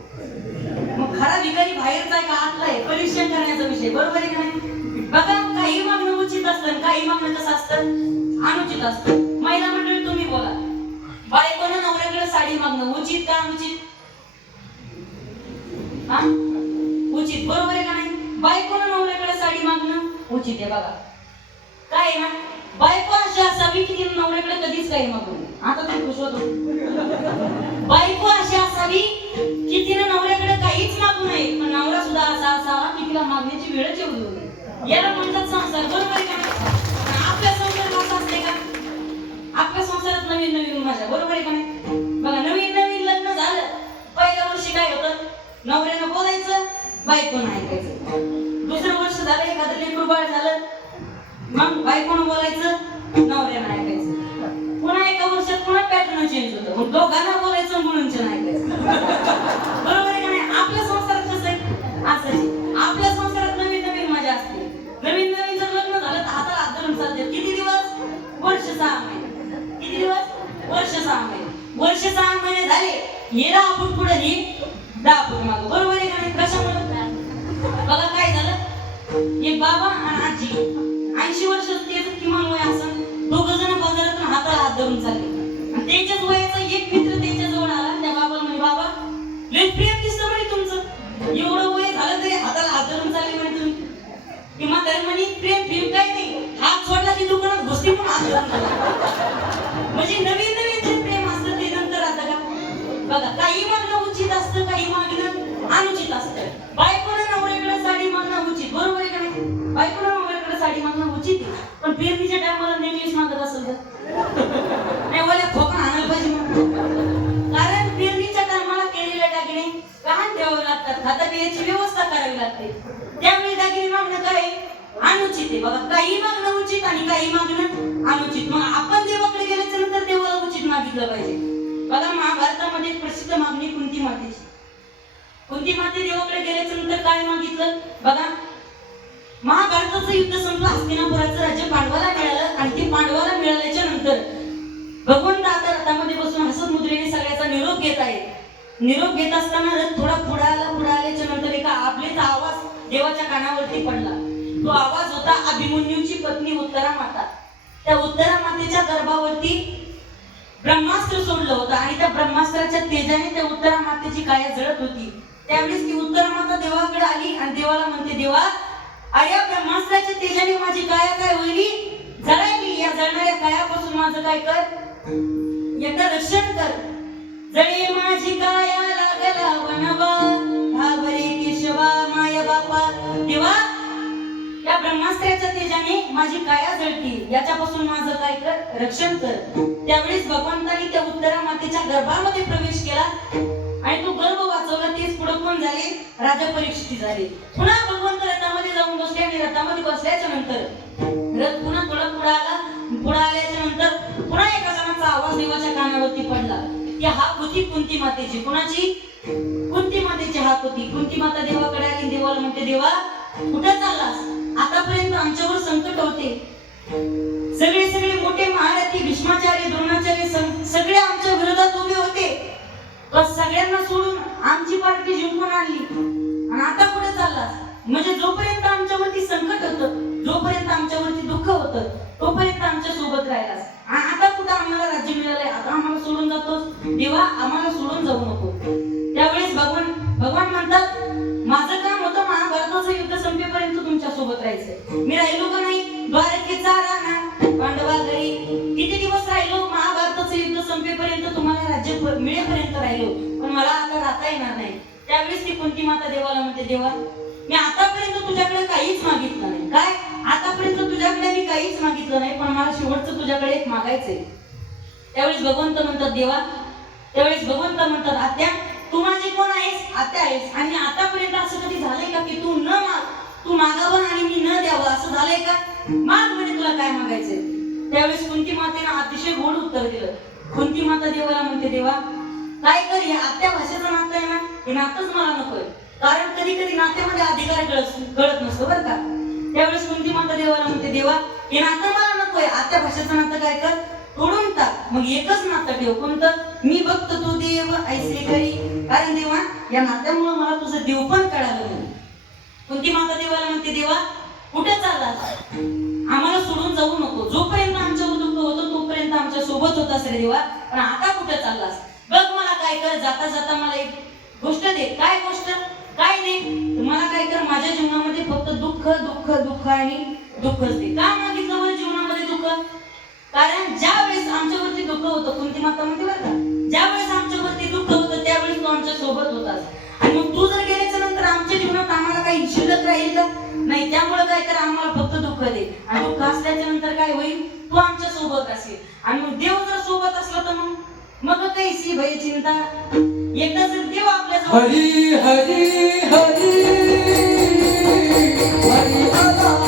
मग खरा भिकारी बाहेरचा आहे का आतला आहे परीक्षण करण्याचा विषय. बरोबर आहे का नाही. बघा काही मागणं उचित असतं काही मागणं कसं असतं अनुचित असतं. महिला मंडळी तुम्ही बोला बायकोनं नवऱ्याकडे साडी मागणं उचित का अनुचित. हा उचित. बरोबर आहे का नाही. बायकोनं नवऱ्याकडे साडी मागणं उचित आहे. बघा काय आहे ना बायको अशी असावी की तिने नवऱ्याकडे कधीच काही मागू नये. आता तुम्ही खुश होतो. बायको अशी असावी की तिने नवऱ्याकडे काहीच मागू नये पण नवरा सुद्धा असा असावा की तिला मागण्याची वेळच येऊ देऊ नये. याला म्हणतात संसार. बरोबर आहे का. आपल्या संसारात असं असते का आपल्या संसारात नवीन नवीन मजा. बरोबर आहे का नाही. बघा नवीन नवीन लग्न झालं पहिल्या वर्षी काय होतं नवऱ्यानं बोलायचं बायकोनं ऐकायचं. दुसरं वर्ष झालं एखादं लेकरू बाळ झालं मग बायकोनं बोलायचं नवऱ्यानं ऐकायचं. पुन्हा एका वर्षात पुन्हा पॅटर्न चेंज होतं मग दोघांना बोलायचं मुलींचं ऐकायचं. बरोबर आहे का नाही. आपल्या संसारात कसं आहे असं आपल्या संसारात नवीन नवीन मजा असते. नवीन नवीन जर लग्न झालं तर हाताला हात धरून हे 10 फूट पुढे ही 10 फूट मागं. बरोबर आहे का नाही? कशामुळे? बघा काय झालं, एक बाबा आणि आजी 80 वर्ष त्याचं किमान वय असं, दोघं जण बाजारातून हाताला हात धरून चालले आणि त्यांच्याच वयाचा एक मित्र त्यांच्या जवळ आला. त्या बाबाला म्हणे, बाबा लय प्रेम दिसतं म्हणे तुमचं, एवढं वय झालं तरी हाताला हात धरून चालले म्हणे तुम्ही. ती म्हातारी म्हणे, प्रेम प्रेम काय नाही, हात सोडला की दुकानात घुसती म्हणून हात धरून चालले. म्हणजे नवीन नवीन जे प्रेम असतं ते नंतर आता का बघा, काही मागणं उचित असतं, काही मागणं अनुचित असतं. बायकोनं नवऱ्याकडे साडी मागणं उचित, बरोबर आहे का नाही? बायकोनं नवऱ्याकडे साडी मागणं उचित आहे, पण पेरणीच्या टायमाला नेहमीच मागत असेल तर नाही वाल्या खोकं आणायला पाहिजे म्हणून. कारण पेरणीच्या टायमाला केलेले दागिने गहाण ठेवावे लागतात, खाता पिण्याची व्यवस्था करावी लागते. त्यावेळी दागिने मागणं काय अनुचित आहे. बघा, काही मागणं उचित आणि काही मागणं अनुचित. मग आपण देवाकडे गेल्याच्या नंतर देवाला उचित मागितलं पाहिजे. बघा, महाभारतामध्ये प्रसिद्ध मागणी कुंती मातेची. कुंती माते देवाकडे गेल्याच्या नंतर काय मागितलं? बघा, महाभारताचं युद्ध संपलं, हस्तिनापुराचं राज्य पांडवाला मिळालं आणि ते पांडवाला मिळाल्याच्या नंतर भगवंत आता रथामध्ये बसून हसत मुद्रेने सगळ्याचा निरोप घेत आहे. निरोप घेत असताना रथ थोडा पुढे आल्याच्या नंतर एका आपलेचा आवाज देवाच्या कानावरती पडला. तो आवाज होता अभिमन्यूची पत्नी उत्तरा माता. त्या उत्तरा मातेच्या गर्भावरती ब्रह्मास्त्र सोडलं होतं आणि त्या ब्रह्मास्त्राच्या तेजाने त्या उत्तरा मातेची काया जळत होती. त्यावेळेस ती उत्तरा माता देवाकडे आली आणि देवाला म्हणते, देवा, अरे ब्रह्मास्त्राच्या तेजाने माझी काया काय होईल, जळायली. या जळणाऱ्या कायापासून माझं काय कर, याचं रक्षण कर. जळे माझी काया लागला वनवा, घाबरे केशवा माया बापा. देवा, या ब्रह्मास्त्राच्या तेजाने माझी काया जळती, याच्यापासून माझं काय कर, रक्षण कर. त्यावेळेस भगवंतानी त्या उत्तरा मातेच्या गर्भामध्ये प्रवेश केला आणि तो गर्भ वाचवला. तेच पुढे कोण झाले? राजा परीक्षित झाले. पुन्हा भगवंत रथामध्ये जाऊन बसले आणि रथामध्ये बसल्याच्या नंतर रथ पुन्हा थोडा पुढे आल्याच्या नंतर पुन्हा एका जणाचा आवाज देवाच्या कानावरती पडला की हाक होती कुंती मातेची. कुणाची? कुंती मातेची हाक होती. कुंती माता देवाकडे आली. देवाला म्हणते, देवा, कुठे चाललास? आतापर्यंत आमच्यावर संकट होते, सगळे मोठे महारथी भीष्माचार्य द्रोणाचार्य सगळे आमच्या विरोधात उभे होते, पण सगळ्यांना सोडून आमची पार्टी जिंकून आणली आणि आता कुठे चाललास? म्हणजे जोपर्यंत आमच्यावरती संकट होतं, जोपर्यंत आमच्यावरती दुःख होतं, तोपर्यंत आमच्या सोबत राहिलास आणि आता कुठं आम्हाला राज्य मिळालंय, आता आम्हाला सोडून जातोस? देवा, आम्हाला सोडून जाऊ नको. त्यावेळेस भगवान म्हणतात, माझं काम होतं महाभारताचं युद्ध संपेपर्यंत तुमच्या सोबत राहायचं. मी राहिलो का नाही? द्वारकेचा राणा पांडवा घरी किती दिवस राहिलो? महाभारताचं युद्ध संपेपर्यंत, तुम्हाला राज्य मिळेपर्यंत राहिलो, पण मला आता राहता येणार नाही. त्यावेळेस ती कुंती माता देवाला म्हणते, देवा, मी आतापर्यंत तुझ्याकडे काहीच मागितलं नाही. काय? आतापर्यंत तुझ्याकडे मी काहीच मागितलं नाही, पण मला शेवटचं तुझ्याकडे एक मागायचंय. त्यावेळेस भगवंत म्हणतात, देवा, त्यावेळेस भगवंत म्हणतात, आत्या, तू माझी कोण आहेस? आत्या आहेस. आणि आतापर्यंत असं कधी झालंय का की तू मागावं आणि मी न द्यावं, असं झालंय का? माग म्हणे, तुला काय मागायचंय? त्यावेळेस कुंती मातेनं अतिशय गोड उत्तर दिलं. कुंती माता देवाला म्हणते, देवा, काय कर, हे आत्या भाषेचं नातं आहे ना, हे नातंच मला नकोय. कारण कधी कधी नात्यामध्ये अधिकार कळत नसतो बरं का. त्यावेळेस कुंती माता देवाला म्हणते, देवा, हे नातं मला नकोय, आत्या भाषेचं नातं काय कर, तोडून टाक. मग एकच नातं ठेव. कोणतं? मी बघतो तू देव ऐसे करी. कारण देवा, या नात्यामुळे मला तुझं देव पण कळालं नाही. कुंती माता देवाला म्हणते, देवा, कुठे चाललास? आम्हाला सोडून जाऊ नको. जोपर्यंत आमच्यावर दुःख होतं तोपर्यंत आमच्या सोबत होतास रे देवा, पण आता कुठे चाललास? बघ, मला काय कर, जाता जाता मला एक गोष्ट दे. काय गोष्ट? काय दे? मला काय कर, माझ्या जीवनामध्ये फक्त दुःख दुःख दुःख आणि दुःखच दे. का मागितलं बरं जीवनामध्ये दुःख? कारण ज्या वेळेस आमच्यावरती दुःख होतं, कुंती माता म्हणते बरं का, ज्या वेळेस आमच्यावरती दुःख होतं त्यावेळेस तू आमच्या सोबत होतास. आणि मग तू जर गेल्याच्या नंतर आमच्या जीवनात आम्हाला काही शिल्लक राहील का? नाही. त्यामुळे काय कर, आम्हाला फक्त दुःख दे. आणि दुःख असल्याच्या नंतर काय होईल? तू आमच्या सोबत असेल. आणि मग देव जर सोबत असला तर मग कैसी भय चिंता. एकदा जर देव आपल्या जवळ हरी हरी हरी हरी आला.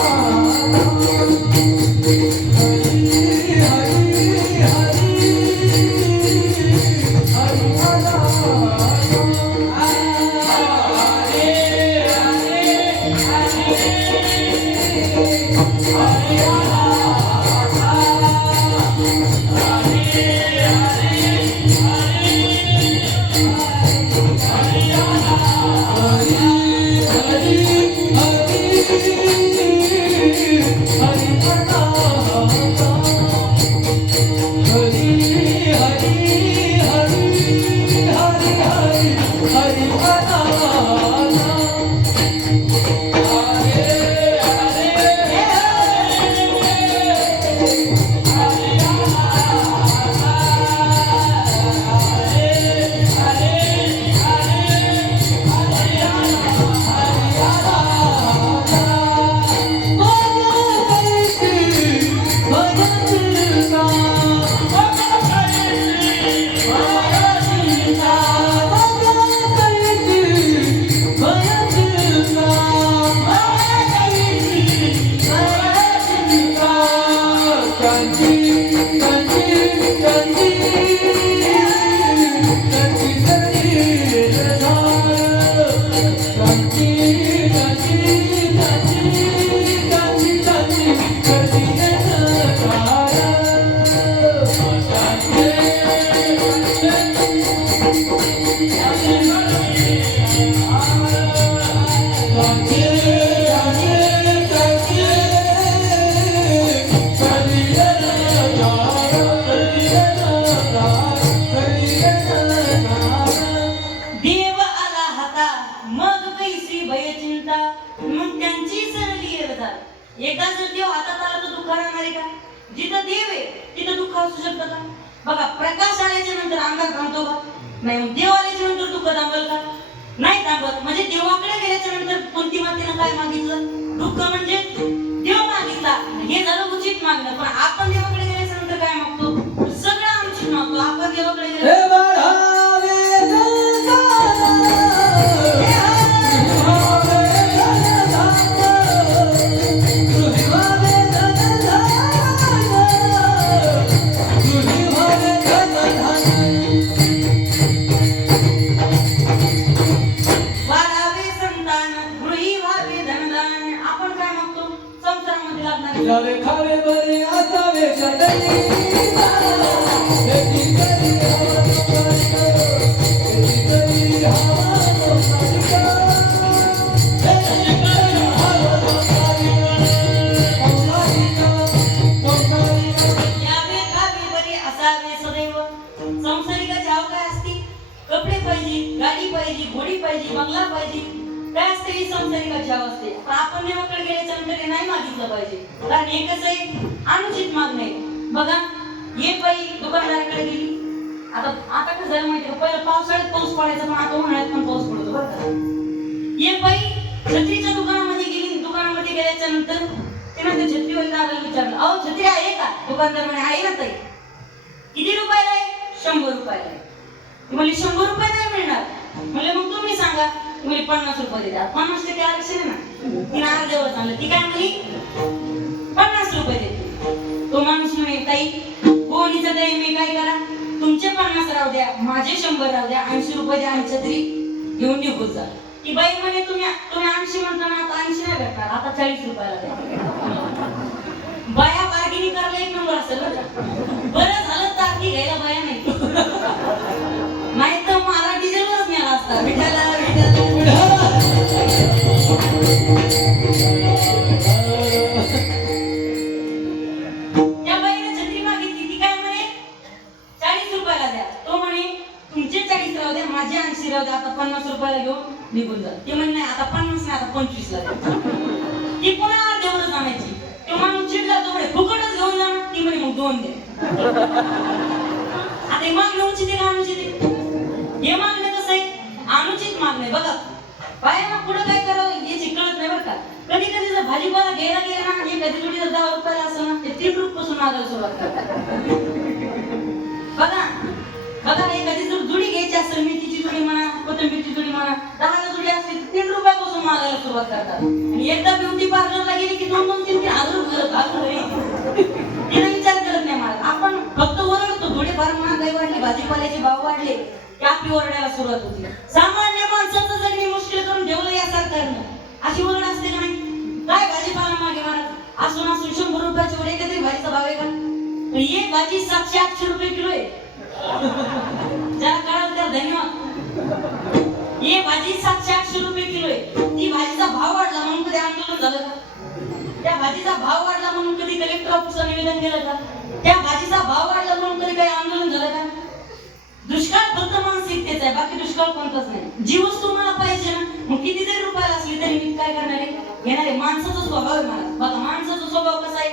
एकदा जर देव हातात आला तर दुःख राहणार आहे का? जिथं देव आहे तिथं दुःख असू शकतं का? बघा, प्रकाश आल्याच्या नंतर अंधार थांबतो का? नाही. मग देव आल्याच्या नंतर दुःख थांबल का? नाही थांबत. म्हणजे देवाकडे गेल्याच्या नंतर कोणती मातेनं काय मागितलं? दुःख म्हणजे देव मागितला, हे झालं उचित मागणं. पण आपण देवाकडे गेल्याच्या नंतर काय मागतो? सगळं अनुचित मागतो. आपण देवाकडे हे गेलो बाळावे जगताना, हे भावे जगताना, तुझी भावे जगताना, तुझी भावे जगताना. वाढावे संतान, गृही व्हावे धनदान. आपण काय मागतो? संसारामध्ये लागणारे जावे खावे बरे असावे सदैव, एकी करी हवा मालिका, एकी करी हवा मालिका, एकी करी हवा मालिका. यावे खावे बरे असावे सदैव. संसारिकाची हाव काय असते? कपडे पाहिजे, गाडी पाहिजे, घोडी पाहिजे, बंगला पाहिजे. काय असते? ही संसारिकाची हाव असते. पण आपण देवाकडे गेल्याच्या नंतर हे नाही मागितलं पाहिजे. कारण हे कसं आहे? अनुचित मागणं आहे. बघा, ये बाई दुकानदाराकडे गेली. आता कसं झालं माहिती का? पहिलं पावसाळ्यात पाऊस पडायचा, पण आता उन्हाळ्यात पण पाऊस पडतो बरं का. ये बाई छत्रीच्या दुकानामध्ये गेली. दुकानामध्ये गेल्याच्या नंतर तिने त्या छत्रीवाल्या दादाला विचारलं, अहो छत्री आहे का? दुकानदार म्हणे आहे ना ताई. किती रुपयाला आहे? 100 रुपयाला आहे. ती म्हणली 100 रुपये नाही मिळणार. म्हणले मग तुम्ही सांगा. ती म्हणली 50 रुपये देते. 50% आरक्षण आहे ना. तिने अर्ध्यावर सांगलं. ती काय म्हणली? 50 रुपये देते. तो माणूस म्हणे, ताई कोणीचं ताई मी काय करा, तुमचे 50 राहू द्या, माझे 100 राहू द्या, 80 रुपये द्या आणि छत्री घेऊन निघून जा. ती बाई म्हणे, तुम्ही 80 म्हणताना आता 80 नाही भेटणार, आता 40 रुपयाला द्या. बाया बार्गेनिंग करायला एक नंबर असेल बरं झालं तारखी घ्यायला बाया नाही. नाही तर मला डिझेलवरच नेला असता. विठाला त्या बाईने छत्री मागितली. ती काय म्हणे? 40 रुपयाला द्या. तो म्हणे, तुमचे 40 राहू द्या, माझे 80 राहू द्या, आता 50 रुपयाला घेऊन निघून जा. ती म्हणे, नाही आता 50 नाही, आता 25 ला द्या. ती पुन्हा अर्ध्यावरच आणायची. तो माणूस चिडला, तो म्हणे फुकटच घेऊन जा. ती म्हणे मग 2 द्या. आता हे मागणं उचित आहे का अनुचित आहे? हे मागणं कसं आहे? अनुचित मागणं आहे. बघा, बायांना पुढे काय करावं याची कळत नाही बरं का. कधी कधी जर भाजीपाला घ्यायला गेला ना, हे कधी थोडी 10 रुपयाला असं ना, ते 3 रुपयापासून मागायला सुरुवात करतात. बघा बघा, एखादी जर जुडी घ्यायची असेल, मेथीची जुडी म्हणा, कोथिंबीरची जुडी म्हणा, 10 जुडी असली तर 3 रुपयापासून मागायला सुरुवात करतात. आणि एकदा ब्युटी पार्लरला गेली की 2-2, 3-3 हजार रुपये तिने विचार करत नाही. मला आपण फक्त ओरडतो, थोडेफार महागाई वाढली, भाजीपाल्याचे भाव वाढले की आपली ओरडायला सुरुवात होती. सामान्य माणसाचं जगणे मुश्किल करून ठेवलं या सरकारनं. अशी ओरड असते का नाही? काय भाजीपाला मागे महाराज असून 100 रुपयाची वर एकतरी भाजीचा भाव आहे का? पण एक भाजी 700-800 रुपये किलो आहे. ज्याला कळाल त्याला धन्यवाद. ये भाजी 700-800 रुपये किलो आहे. ती भाजीचा भाव वाढला म्हणून कधी आंदोलन झालं का? त्या भाजीचा भाव वाढला म्हणून कधी कलेक्टर ऑफिसला निवेदन केलं का? त्या भाजीचा भाव वाढला म्हणून कधी काही आंदोलन झालं का? दुष्काळ फक्त मानसिकतेचा आहे, बाकी दुष्काळ कोणताच नाही. जी वस्तू मला पाहिजे ना, मग किती जरी रुपयाला असली तरी मी काय करणार आहे? घेणार आहे. माणसाचा स्वभाव आहे मला. बघा, माणसाचा स्वभाव कसा आहे?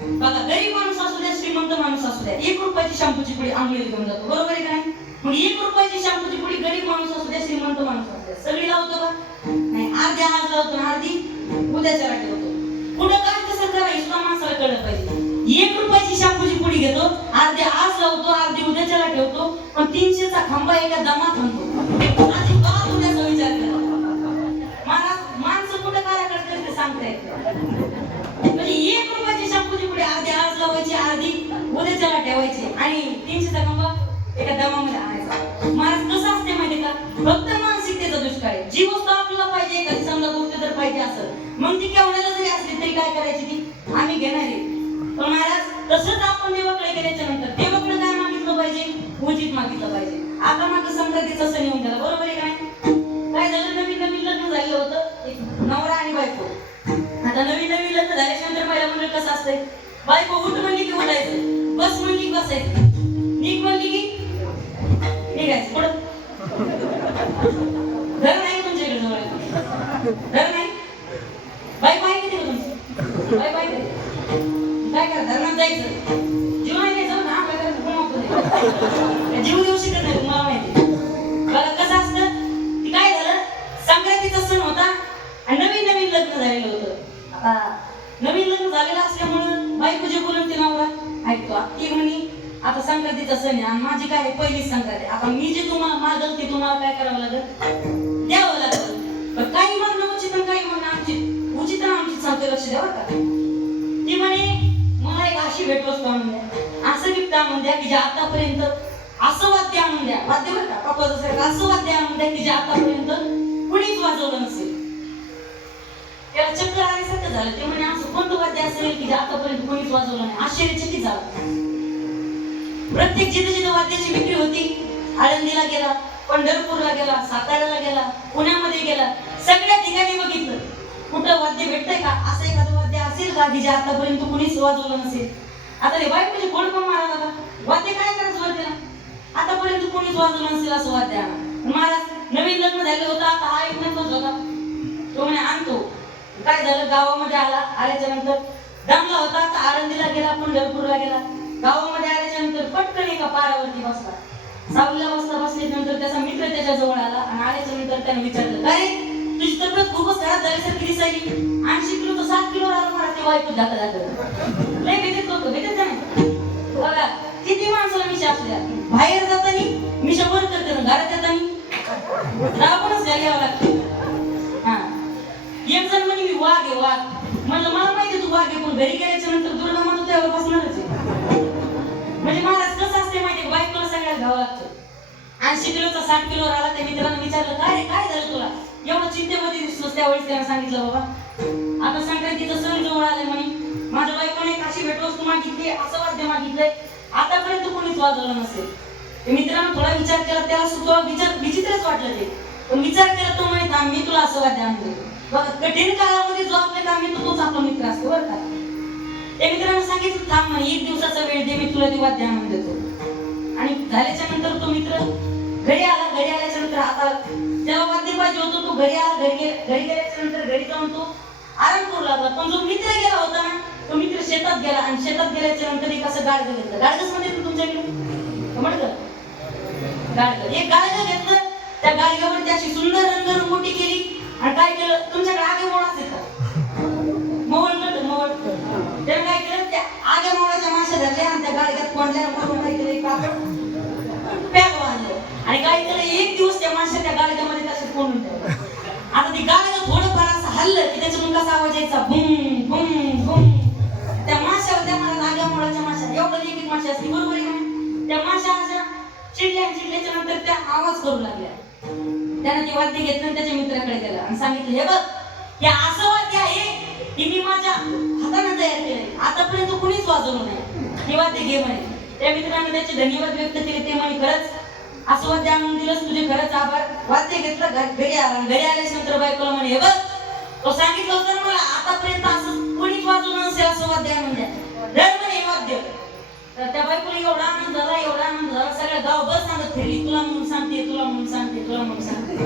बघा, गरीब माणूस असू द्या, श्रीमंत माणूस असू द्या, 1 रुपयाची शॅम्पूची पुडी आंघोळीला घेऊन जातो. बरोबर आहे का नाही? मग 1 रुपयाची शॅम्पूची पुडी गरीब माणूस असू द्या, श्रीमंत माणूस असू द्या, सगळी लावतो का? नाही. अर्धी आज लावतो, अर्धी उद्याच्याला ठेवतो. पुढे काय कसं करायचं सुद्धा माणसाला कळलं पाहिजे. 1 रुपयाची शॅम्पूची पुडी घेतो, अर्धी आज लावतो, अर्धी उद्याच्याला ठेवतो, पण 300चा खांबा एका दमात आणतो. आधी बाप उद्याचा विचार करा. माणसं कुठं काय करतात ते सांगता येत नाही. म्हणजे 1 रुपयाची शॅम्पूची पुडी अर्धी आज लावायची, अर्धी उद्याच्याला ठेवायची आणि 300चा खांबा एका दमामध्ये आणायचा. महाराज कसं असते माहिती का? फक्त मानसिकतेचा दुष्काळ आहे. जी वस्तू आपल्याला पाहिजे, एखादी समजा गोष्ट जर पाहिजे असेल, मग ती केवढ्याला जरी असली तरी काय करायची? ती आम्ही घेणार आहे. पण महाराज तसंच आपण देवाकडे गेल्याच्या नंतर देवाकडे काय मागितलं पाहिजे? उचित मागितलं पाहिजे. आता मागे संक्रांतीचा सण येऊन गेला, बरोबर आहे का नाही? काय झालं? नवीन नवीन लग्न झालेलं होतं, एक नवरा आणि बायको. आता नवीन नवीन लग्न झाल्याच्या नंतर पहिला मंडळ कसं असतंय? बायको उठ म्हणली की उठायचं, बस म्हणली की बसायचं, निघ म्हणली की निघायचं. पुढं घर नाही तुमच्याकडे जवळ? घर नाही? बायको आहे किती तुमची? संक्रांतीचा सण आहे आणि माझी काय पहिलीच संक्रांत आहे. आता मी जे तुम्हाला मागल ते तुम्हाला काय करावं लागेल, द्यावं लागेल. पण काही मागणं उचित आणि काही मागणं आमची उचित आणि आमची सांगते, लक्ष द्यावं का. ती म्हणे मला एक अशी भेटवस्तू आणून द्या, असं गिफ्ट आणून द्या की जे आतापर्यंत, असं वाद्य आणून द्या, वाद्य बरं का पप्पाचं सारखं, असं वाद्य आणून द्या की जे आतापर्यंत कुणीच वाजवलं नसेल. त्याला चक्कर आल्यासारखं झालं. ते म्हणे असं कोणतं वाद्य असेल की जे आतापर्यंत कोणीच वाजवलं नाही. आश्चर्यचकित झालं. प्रत्येक जिथं जिथं वाद्याची विक्री होती, आळंदीला गेला, पंढरपूरला गेला, साताऱ्याला गेला, पुण्यामध्ये गेला, सगळ्या ठिकाणी बघितलं कुठं वाद्य भेटतंय का, असं एखादं वाद्य असेल का की जे आतापर्यंत कुणीच वाजवलं नसेल. आता हे बाईक म्हणजे कोण पण मारा का, वाद्य काय करायचं वाद्याला, आतापर्यंत कोणीच वाजवलं नसेल असं वाद्य आणा. महाराज नवीन लग्न झालं होतं, आता हा एक नकोच होता, तो म्हणे आणतो. काय झालं, गावामध्ये आला, आल्याच्या नंतर दमला होता, तर आळंदीला गेला, पंढरपूरला गेला. गावामध्ये आल्याच्या नंतर पटकन एका पारावरती बसला. सावलीला बसल्याच्या नंतर त्याचा मित्र त्याच्या जवळ आला आणि आल्याच्या नंतर त्याने विचारलं, काय तुझी तब्येत खूपच खराब झाल्यासारखी दिसायली, 80 किलो तर 7 किलो आलं. मला ते वाईकच जाता जातं लय भेटत लोक भेटत नाही बघा. किती माणसाला मिशा असल्या, बाहेर जातानी मिशा वर करते, घरात येतानी राबूनच घ्यायला लागते. हा, एक जण म्हणे मी वाघ आहे, वाघ. म्हणलं मला माहिती तू वाघ आहे, पण घरी गेल्याच्या नंतर दुर्गा माता त्यावर बसणारच आहे. म्हणजे महाराज कसं असते माहिती, बायकोला सगळ्यात घ्यावं लागतं. 80 किलोचा 60 किलोवर आला. त्या मित्रानं विचारलं, काय रे काय झालं तुला, एवढं चिंतेमध्ये दिसतोस. त्यावेळेस त्याने सांगितलं, बाबा आता संक्रांतीचं सण जवळ आलंय म्हणे, माझ्या बायकोने एक अशी भेटवस्तू मागितली, असं वाद्य मागितलंय, आतापर्यंत कोणीच वाजवलं नसेल. मित्रानं थोडा विचार केला, त्याला सुद्धा विचित्रच वाटलं ते. पण विचार केला तो माहित, मी तुला असं वाद्य आणलं. बघा कठीण काळामध्ये जो आपल्या काम येतो तोच आपला मित्र असतो बरं का. त्या मित्रानं सांगितलं, थांब म्हणे, 1 दिवसाचा वेळ दे, मी तुला ते वाद्य आणून देतो. आणि झाल्याच्या नंतर तो मित्र घरी आला. घरी आल्याच्या नंतर आता जेव्हा वाद्य पाहिजे होतो तो घरी आला. घरी गेल्याच्या नंतर घरी जाऊन तो आराम करू लागला. पण जो मित्र गेला होता ना, तो मित्र शेतात गेला आणि शेतात गेल्याच्या नंतर एक असं गाडगं घेतलं. गाडगंच म्हणजे तुमच्याकडे म्हणतं गाडगं, एक गाडगं घेतलं. त्या गाडग्यावरती अशी सुंदर रंगरंगोटी केली आणि काय केलं, तुमच्याकडे आगे मोळ असते का, मोवळ कळतं मोवळ, त्याने काय केलं, त्या आगे मोळाच्या माश्या धरल्या आणि त्या गाडग्यात कोंडल्या. म्हणून काय केलं, कापड पॅक बांधलं आणि काय केलं, 1 दिवस त्या माश्या त्या गाडग्यामध्ये तसे कोंडून ठेवलं. आता ती गाडगं थोडंफार असं हल्लं की त्याच्यातून कसा आवाज यायचा, बुम बुम बुम. त्या माश्या होत्या मला आगे मोळाच्या माश्या, एवढं एक माश्या असते बरोबर आहे ना. त्या माश्या अशा चिडल्याच्या नंतर त्या आवाज करू लागल्या. त्यानं ते वाद्य घेतलं आणि त्याच्या मित्राकडे गेला आणि सांगितलं, हे बघ हे असं वाद्य आहे की मी माझ्या हाताने तयार केलंय, आतापर्यंत कुणीच वाजवलं नाही, हे वाद्य घे म्हणे. त्या मित्राने त्याचे धन्यवाद व्यक्त केले. ते म्हणे, खरंच असं वाद्य आणून दिलंस, तुझे खरंच आभार. वाद्य घेतलं, घरी आला. घरी आल्याच्या नंतर बायकोला म्हणे, हे बघ तो सांगितलं होतं मला, आतापर्यंत असं कोणीच वाजवलं नसेल, असं वाद्य आणून द्या, धर म्हणे हे वाद्य. तर त्या बायकोला एवढा आनंद झाला, एवढा आनंद झाला. सगळ्या गावभर सांगत फिरली, तुला म्हणून सांगते, तुला म्हणून सांगते, तुला म्हणून सांगते,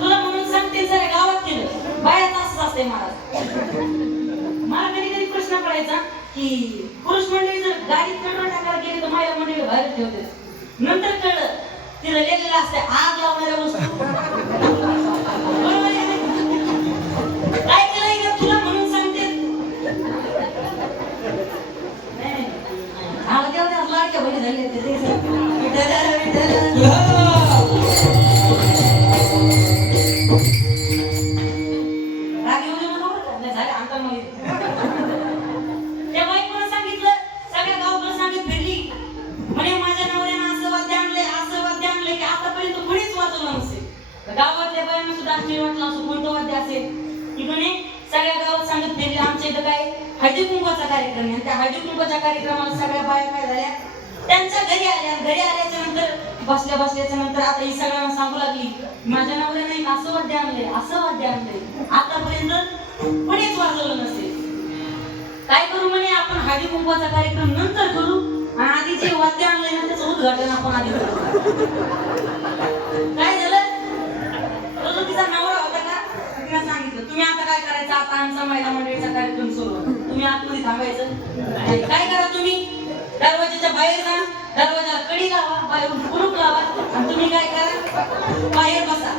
तुला म्हणून सांगते. सगळ्या गावात केलं. बाहेरच असंच असते महाराज. मला कधी कधी प्रश्न पडायचा की पुरुष मंडळी जर गाडीत पेट्रोल टाकायला गेले तर महिला मंडळी बाहेर ठेवते. नंतर कळलं तिला लिहिलेलं असते आग लावणाऱ्या वस्तू. काय केलं, तुला म्हणून सांगते. लाडक्या बहिणी झाले त्या बाईकला सांगितलं, सगळ्या गावभर सांगत फिरली म्हणे, माझ्या नवऱ्यानं असं वाद्य आणलंय की आतापर्यंत कुणीच वाजवलं नसेल. गावातल्या बायांना सुद्धा आश्चर्य वाटलं, असं कोणतं वाद्य असेल की म्हणे. सगळ्या गावात सांगत फिरली. आमच्या इथं काय हळदी कुंकवाचा कार्यक्रम आहे, त्या हळदी कुंकवाच्या कार्यक्रमाला सगळ्या बाया काय झाल्या, त्यांच्या घरी आल्या. घरी आल्याच्या नंतर बसल्याच्या नंतर आता ही सगळ्यांना सांगू लागली, माझ्या नवऱ्याने असं वाद्य आणलंय, असं वाद्य आणलंय, आतापर्यंत कोणीच वाजवलं नसेल. काय करू म्हणे, आपण हळदी कुंकवाचा कार्यक्रम नंतर करू आणि आधी जे वाद्य आणलंय ना त्याचं उद्घाटन आपण आधी करू. काय झालं, तो तिचा नवरा होता का, तिला सांगितलं, तुम्ही आता काय करायचं, आता आमचा महिला मंडळीचा कार्यक्रम सुरू होता, तुम्ही आतमध्ये थांबायचं. काय करा, तुम्ही दरवाजाच्या बाहेर जा, दरवाजाला कडी लावा, बाहेरून कुलूप लावा आणि तुम्ही काय करा, बाहेर बसा.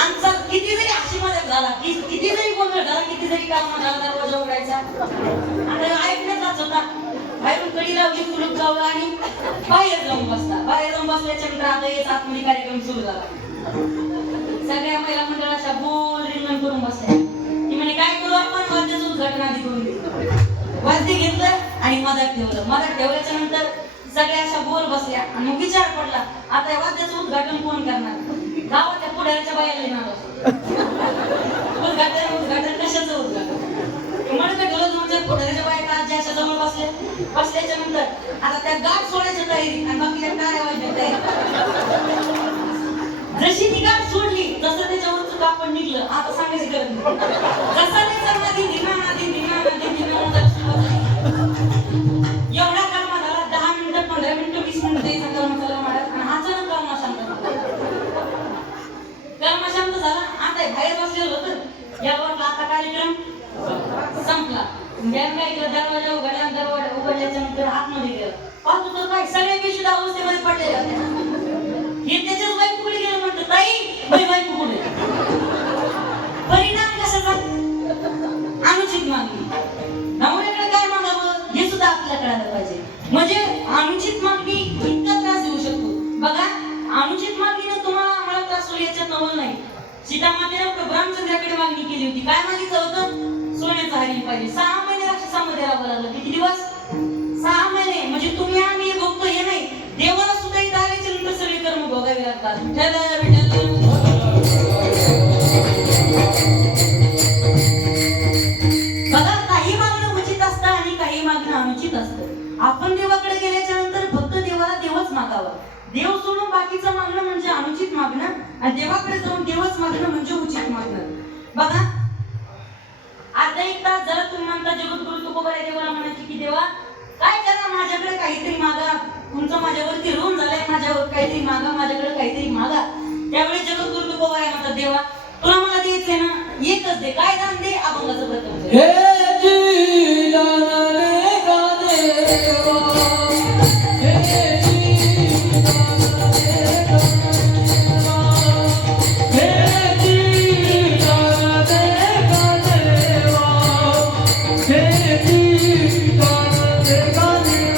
आमचा किती जरी अशी मदत झाला, किती जरी गोंधळ झाला, किती जरी काम झाला, दरवाजा उघडायचा आणि ऐकण्याचाच होता. बाहेरून कडी लावली कुलूप लावलं आणि बाहेर जाऊन बसला. बाहेर जाऊन बसल्याच्या नंतर आता याचा आतमध्ये कार्यक्रम सुरू झाला. सगळ्या महिला मंडळ अशा बोल रिंगण करून बसल्या. ती म्हणे काय करू आपण, वाद्याचं उद्घाटन आधी करून घेतलं. वाद्य घेतलं आणि मधात ठेवलं. मधात ठेवल्याच्या नंतर सगळ्या अशा बोल बसल्या आणि मग विचार पडला आता या वाद्याचं उद्घाटन कोण करणार. गावाच्या पुढाऱ्याच्या बायाला येणार उद्घाटन कशाचं उद्घाटन म्हणत ठेवलं. म्हणजे पुढाऱ्याच्या बाया आजी अशा जवळ बसल्याच्या नंतर आता त्या गाठ सोडायच्या तयारी आणि बाकीच्या टाळ्या वाजवायच्या तयारी. जशी ती गाठ सोडली तसं त्याच्यावरचं कापड निघलं. आता सांगायची गरज नाही. जसा त्याचा नदी एवढा कर्मा झाला. 10 मिनिटं 15 मिनिटं 20 मिनिटं याचा कर्म चालला महाराज आणि अचानक कर्म शांत झाला. कर्म शांत झाला. आता बाहेर बसलेलं होतं यावर आता कार्यक्रम संपला. काय केलं, दरवाजा उघडला. दरवाजा उघडल्याच्या नंतर आतमध्ये गेलं. पाहतो तर काय सगळ्या बेशुद्ध अवस्थेमध्ये पडलेल्या होत्या. हे त्याच्याच बायको पुढे गेलं म्हणतं ताई माझी बायको पुढे. परिणाम कशाचा, अनुचित मागणी. नवऱ्याकडे काय मागावं हे सुद्धा आपल्याला कळायला पाहिजे. म्हणजे अनुचित मागणी इतका त्रास देऊ शकतो. बघा अनुचित मागणीनं तुम्हाला मला त्रास होईल याच्यात नवल नाही. सीता मातेने रामचंद्राकडे मागणी केली होती. काय मागितलं होतं, सोन्याचं हरिण पाहिजे. 6 महिने राक्षसामध्ये राहावं लागलं. किती दिवस, 6 महिने. म्हणजे तुम्ही आम्ही भोगतो हे नाही, देवाला सुद्धा इथं आल्याच्या नंतर सगळे कर्म भोगावे लागतात. बघा काही मागणं उचित असतं आणि काही मागणं अनुचित असतं. आपण देवाकडे गेल्याच्या नंतर फक्त देवाला देवच मागावा. देव सोडून बाकीचं मागणं म्हणजे अनुचित मागणं आणि देवाकडे जाऊन देवच मागणं म्हणजे उचित मागणं. बघा अर्धा एक तास जरा तुम्ही म्हणता जगद्गुरु तुकोबाराय देवाला म्हणायचे की देवा काय करा, माझ्याकडे काहीतरी मागा. तुमचं माझ्यावरती ऋण झालंय, माझ्यावर काहीतरी मागा, माझ्याकडे काहीतरी मागा. त्यावेळी जगद्गुरु तुकोबाराय म्हणतात देवा तुला मला द्यायचंय ना, एकच दे. काय दान दे, अभंगाचं प्रथम हे जी दानने गादेवा, हे जी दानने गादेवा, हे जी दानने गादेवा, हे जी दानने गादेवा.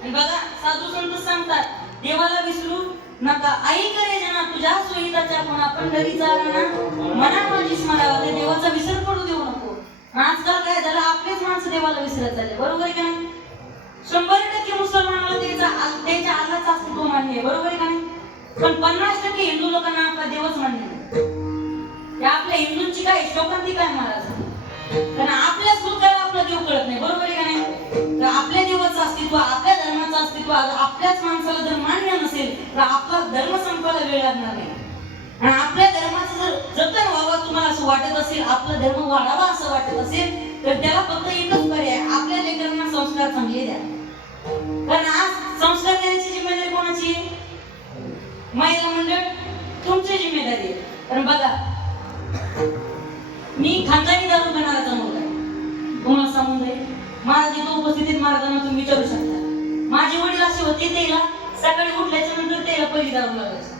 आणि बघा साधू संत सांगतात देवाला विसरू नका. आई करे जना तुझ्या सोयीताच्या पुन्हा पंढरीचा राणा मना माझी स्मरावा. ते देवाचा विसर पडू देऊ नको. आजकाल काय झालं, आपलेच माणसं देवाला विसरत चालले. बरोबर आहे का नाही? 100% मुसलमानाला त्याच्या अल्लाचं अस्तित्व मान्य आहे, बरोबर आहे का नाही? पण 50% हिंदू लोकांना आपला देवच मान्य नाही. या आपल्या हिंदूंची काय शोकांती काय महाराज? कारण आपल्या सुखाला आपला देव कळत नाही, बरोबर आहे का नाही? तर आपल्या देवाचं अस्तित्व, आपल्या धर्माचं अस्तित्व आपल्याच माणसाला जर मान्य नसेल तर आपला धर्म संपायला वेळ लागणार नाही. आणि आपल्या धर्माचं जर जतन व्हावं तुम्हाला असं वाटत असेल, आपला धर्म वाढावा असं वाटत असेल तर त्याला फक्त एकच पर्याय, आपल्या लेकरांना संस्कार चांगले द्या. कारण आज संस्कार देण्याची जिम्मेदारी कोणाची आहे? महिला मंडळ तुमची जिम्मेदारी आहे. कारण बघा, मी खानदानी दारू पिणाराचा मुलगा आहे, तुम्हाला सांगून जाईल. महाराज इथं उपस्थितीत महाराजांना तुम्ही विचारू शकता. माझे वडील असे होते, त्याला सकाळी उठल्याच्या नंतर त्याला पहिली दारू लागायची.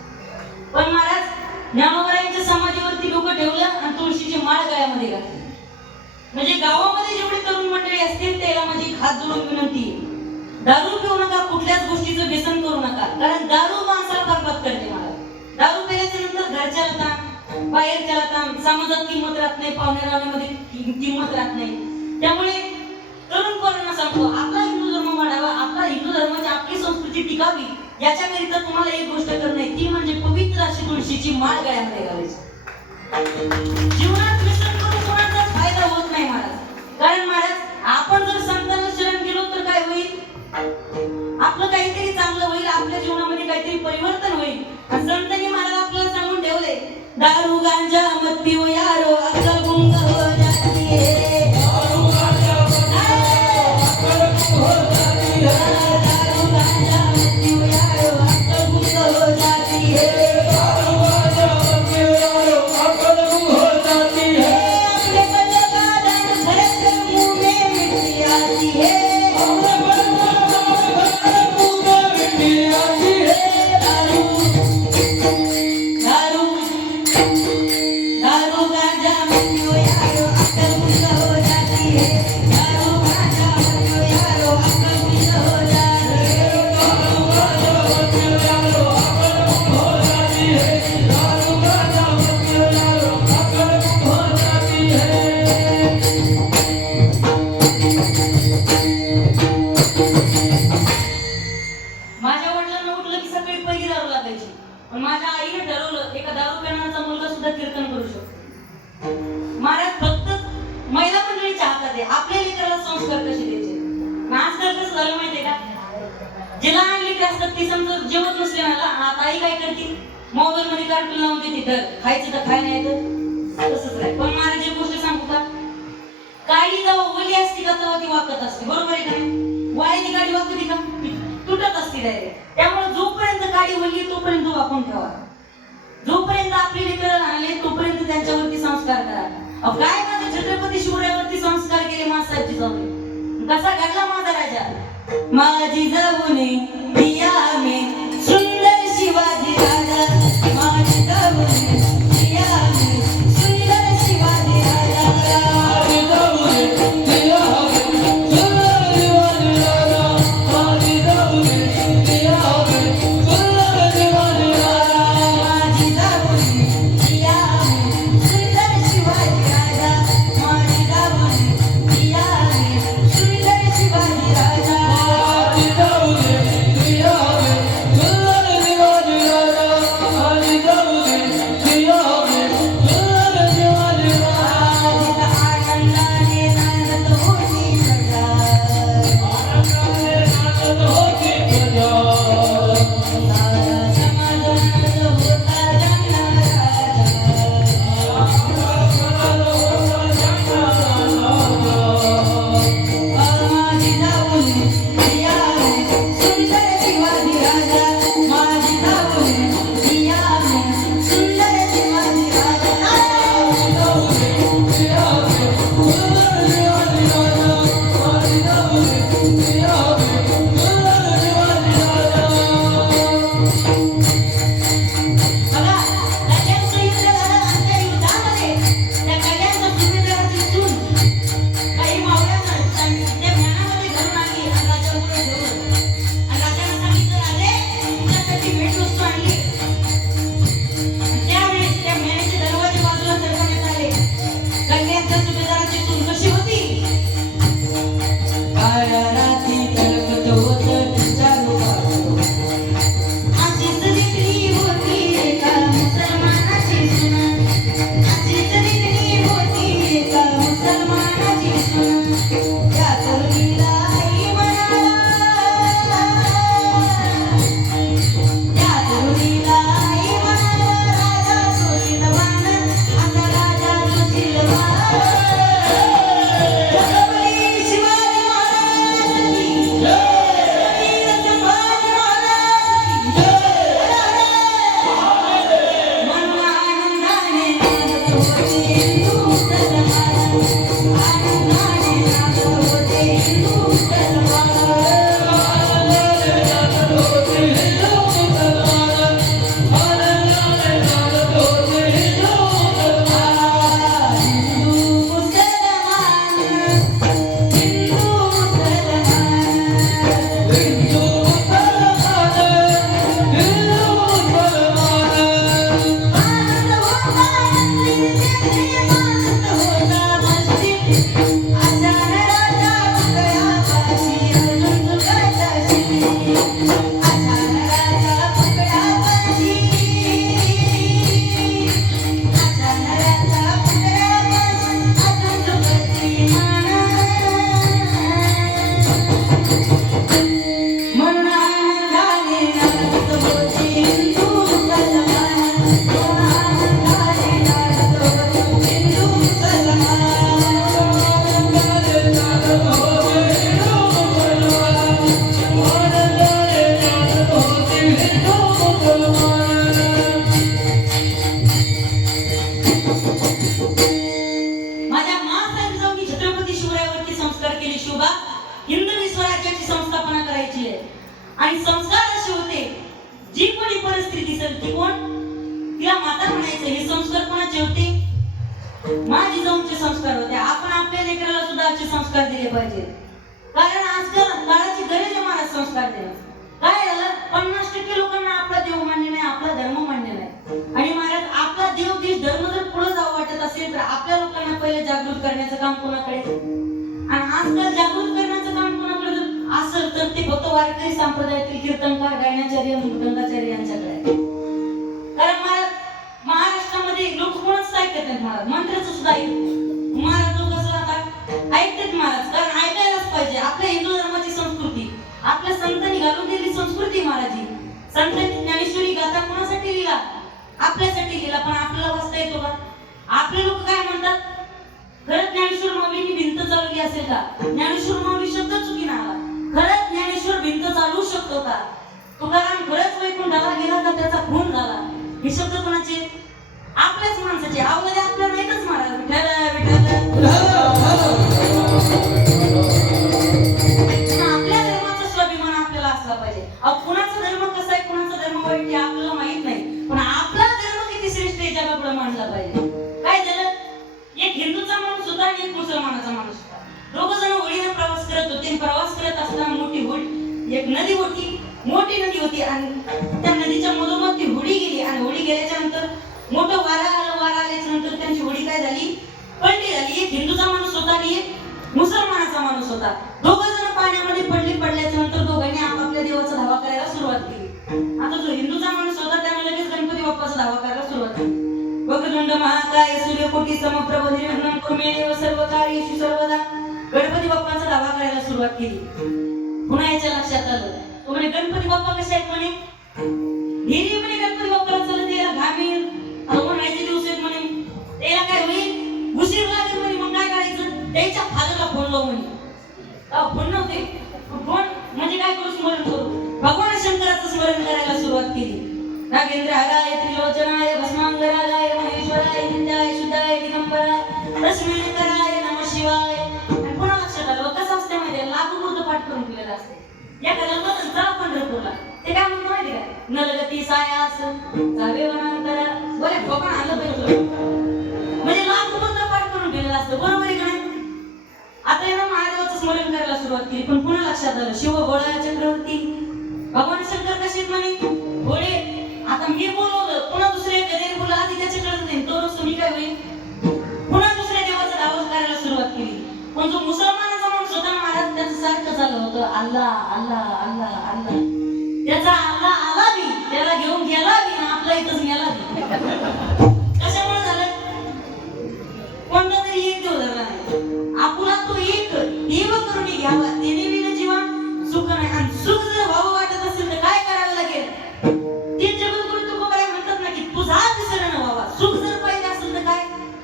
पण महाराज ज्ञानोबरायांच्या समाधीवरती डोकं ठेवलं आणि तुळशीची माळ गळ्यामध्ये घातली. म्हणजे गावामध्ये जेवढे तरुण मंडळी असतील त्याला माझी हात जोडून विनंती आहे, दारू पिऊ नका, कुठल्याच गोष्टीचं व्यसन करू नका. कारण दारू माणसाला बरबाद करते. मला दारू पिल्याच्या नंतर घरच्याला ताण, बाहेरच्याला ताण, समाजात किंमत राहत नाही, पाहुण्यारावण्यामध्ये किंमत राहत नाही. त्यामुळे तरुण पोरांना सांगतो, आपला हिंदू धर्म वाढावा, आपला हिंदू धर्माची आपली संस्कृती टिकावी, याच्याकरिता तुम्हाला एक गोष्ट करणे, ती म्हणजे पवित्र अशी तुळशीची माळ गळ्यामध्ये घालायची. जीवनात व्यसन करून कोणाचा फायदा होत नाही महाराज. कारण महाराज आपण जर संतांना शरण गेलो तर काय होईल? आपलं काहीतरी चांगलं होईल, आपल्या जीवनामध्ये काहीतरी परिवर्तन होईल. आणि संतांनी महाराज आपल्याला सांगून ठेवले, दारू गांजा मत पिओ यारो, अक्कल गुंग हो जाती है. दारू गांजा हो जाती है. दारू गांजा मत पिओ यारो, अक्कल गुंग हो जाती है. दारू गांजा मत पिओ यारो, अक्कल गुंग हो जाती है. अपने बल्ले का दान भरकर मुंह में मिट्टी आती है. अपने बल्ले का दान भरकर मुंह में मिट्टी आती है. दारू दारू गांजा मत पिओ यारो, अक्कल गुंग हो जाती है. दारू गांजा मत पिओ यारो, अक्कल गुंग हो जाती है. दारू गांजा मत पिओ यारो, अक्कल गुंग हो जाती है. दारू गांजा मत पिओ यारो, अक्कल गुंग हो जाती है. माझ्या वडिलांना उठलं की सकाळी पहिली दारू लागायची. पण माझ्या आईने ठरवलं, एका दारू पिणारा मुलगा सुद्धा कीर्तन करू शकतो. महाराज फक्त महिला मंडळीच्या हातात आहे आपल्या लेकराला संस्कार कसे द्यायचे. आजकाल कसं झालं माहितीये का, जे लहान लेकरं असतात ती समजा जेवत नसले ना, आता आई काय करते, मोबाईल मध्ये कार्टून लावून देते, तर खायचं तर खाय नाही तर तसंच राहील. पण महाराज एक गोष्ट सांगू का, गाडी जेव्हा ओली असते का तेव्हा ती वाकत असते, बरोबर आहे का नाही? वाळीची गाडी वाकते का, तुटत असते डायरेक्ट. त्यामुळे जोपर्यंत गाडी ओली तोपर्यंत वाकून ठेवा, जोपर्यंत आपली लेकरं लहान आहेत तोपर्यंत त्यांच्यावरती संस्कार करा. काय माझे छत्रपती शिवरायावरती संस्कार केले मासाहेबची जाऊन, कसा घडला माझा राजा. माझी जाऊने दिया में सुंदर शिवाजी राजा, माझी जाऊने दिया में सुंदर शिवाजी राजा. माझी जाऊने दिया में सुंदर शिवाजी राजा, माझी जाऊने दिया में सुंदर शिवाजी राजा. माझी जाऊने दिया में सुंदर शिवाजी राजा, माझी जाऊने दिया में सुंदर शिवाजी राजा. माझी जाऊने मानत होता मस्ती अशा नराच्या पुतळ्यापाशी अर्जुन चुकायचा शिरी अशा नराच्या पुतळ्यापाशी अशा नराच्या पुतळ्यापाशी अर्जुन चुकती म्हणून आनंदाने नाचत होती हिंदू मुसलमान आनंदाने नाचत होती हिंदू माझ्या माँसाहेब जाऊनी छत्रपती शिवरायावरती संस्कार केले. शिवबा हिंदवी स्वराज्याची संस्थापना करायची आहे आणि संस्कार असे होते जी कोणी परिस्थिती असेल ती कोण तिला माता म्हणायचं. हे संस्कार कोणाचे होते? माझी जाऊनचे संस्कार होते. आपण आपल्या लेकराला सुद्धा असे संस्कार दिले पाहिजे कारण आजकाल काळाची गरज आहे महाराज संस्कार देणं. काय झालं 50% लोकांना आपला देव मान्य नाही, आपला धर्म मान्य नाही आणि महाराज आपला देव देश धर्म जर पुढे जावं वाटत असेल तर आपल्या लोकांना पहिले जागृत करण्याचं काम कोणाकडे आणि आजकाल जागृत करण्याचं काम कोणाकडे जर असेल तर ते फक्त वारकरी संप्रदायातील कीर्तनकार गायनाचार्य मृदंगाचार्य यांच्याकडे आहे. कारण महाराष्ट्रामध्ये लोक कोणच ऐकत नाहीत महाराज मंत्राचं सुद्धा महाराज लोक असं आता ऐकतात महाराज कारण ऐकायलाच पाहिजे. आपल्या हिंदू धर्माची संस्कृती आपल्या संतांनी घालून दिलेली संस्कृती महाराजी. संतांनी ज्ञानेश्वरी गाथा कोणासाठी लिहिला? आपल्यासाठी लिहिला पण आपल्याला वाचता येतो का? आपले लोक काय म्हणतात खरंच ज्ञानेश्वर माऊलींनी भिंत चालवली असेल का? ज्ञानेश्वर माऊली शब्द चुकीने आला. खरंच ज्ञानेश्वर भिंत चालवू शकतो का? तुकाराम खरंच वैकुंठाला गेला का त्याचा खून झाला? हे शब्द कोणाचे? आपल्याच माणसाचे. आवडले आपल्या नाहीतच महाराज. विठ्ठल विठ्ठल आपल्या धर्माचा स्वाभिमान आपल्याला असला पाहिजे. कुणाचा धर्म कसा आहे कुणाचा धर्म वाईट हे आपल्याला माहित नाही पण आपला धर्म किती श्रेष्ठ आहे जगापुढे मांडला पाहिजे. काय झालं एक हिंदूचा माणूस होता आणि एक मुसलमानाचा माणूस होता. दोघ जण होडीने प्रवास करत होते. प्रवास करत असताना मोठी होडी एक नदी होती मोठी नदी होती आणि त्या नदीच्या मधोमध ती होडी गेली आणि होडी गेल्याच्या नंतर मोठं वारा आल्याच्या नंतर त्यांची होडी काय झाली पडली झाली. एक हिंदूचा माणूस होता आणि एक मुसलमानाचा माणूस होता. दोघ जण पाण्यामध्ये पडल्याच्या नंतर दोघांनी आपापल्या देवाचा धावा करायला सुरुवात केली. आता जो हिंदूचा माणूस होता त्याने लगेच गणपती बाप्पाचा धावा करायला सुरुवात केली. वक्रतुंड महाकाय सूर्यकोटी समप्रभ निर्विघ्नं कुर्मे देव सर्व कार्येषु सर्वदा. गणपती बाप्पाचा धावा करायला सुरुवात केली. पुन्हा याच्या लक्षात आलं तो म्हणे गणपती बाप्पा कसे आहेत म्हणे हिरी म्हणे गणपती बाप्पाला चलत यायला घामीर उन्हाळ्याचे दिवस आहेत म्हणे त्याला काय होईल उशीर लागेल म्हणे. मग काय करायचं त्याच्या फादरला फोन लावू म्हणे. फोन नव्हते फोन म्हणजे काय करू स्मरण करू भगवान शंकराचं स्मरण करायला सुरुवात केली. नागेंद्र हराय त्रिलोचनाय भस्मांगराय महेश्वराय नित्याय शुद्धाय दिगंबराय लक्ष्मीकराय नमः शिवाय. आणि पुन्हा लक्षात आलं कसं असते माहिती लागू मूर्त पाठ करून केलेलं असते. एखाद्या मधून चला पंढरपूरला ते काय म्हणतो माहिती काय नलगती सायास जावे वनांतरा बोले भगवान आलं पाहिजे म्हणजे लागू मूर्त पाठ करून केलेलं असतं. बरोबर आहे का नाही? आता यानं महादेवाचं स्मरण करायला सुरुवात केली पण पुन्हा लक्षात आलं शिव भोळा चक्रवर्ती भगवान शंकर कसे म्हणे भोळे. आता मी बोलवलं पुन्हा दुसऱ्या कधी बोला आधी त्याच्या कळत नाही तो रोज तुम्ही काय होईल पुन्हा दुसऱ्या देवाचा दावा करायला सुरुवात केली. पण जो मुसलमानाचा माणूस होता महाराज त्याचं सारखं चाललं होतं अल्लाह अल्लाह अल्लाह अल्लाह. त्याचा अल्लाह आला बी त्याला घेऊन गेला बी आणि आपला इथंच गेला बी. कशामुळे झालं कोणता तरी एक देव धरला नाही. आपुला तो एक देव करून घ्यावा त्याने विना जीवन सुख नाही आणि सुख जर व्हावं वाटत असेल तर काय करावं लागेल ते जगद्गुरु तुकोबाराय म्हणतात ना की तुझा विसरण व्हावा. सुख जर पाहिजे असेल तर काय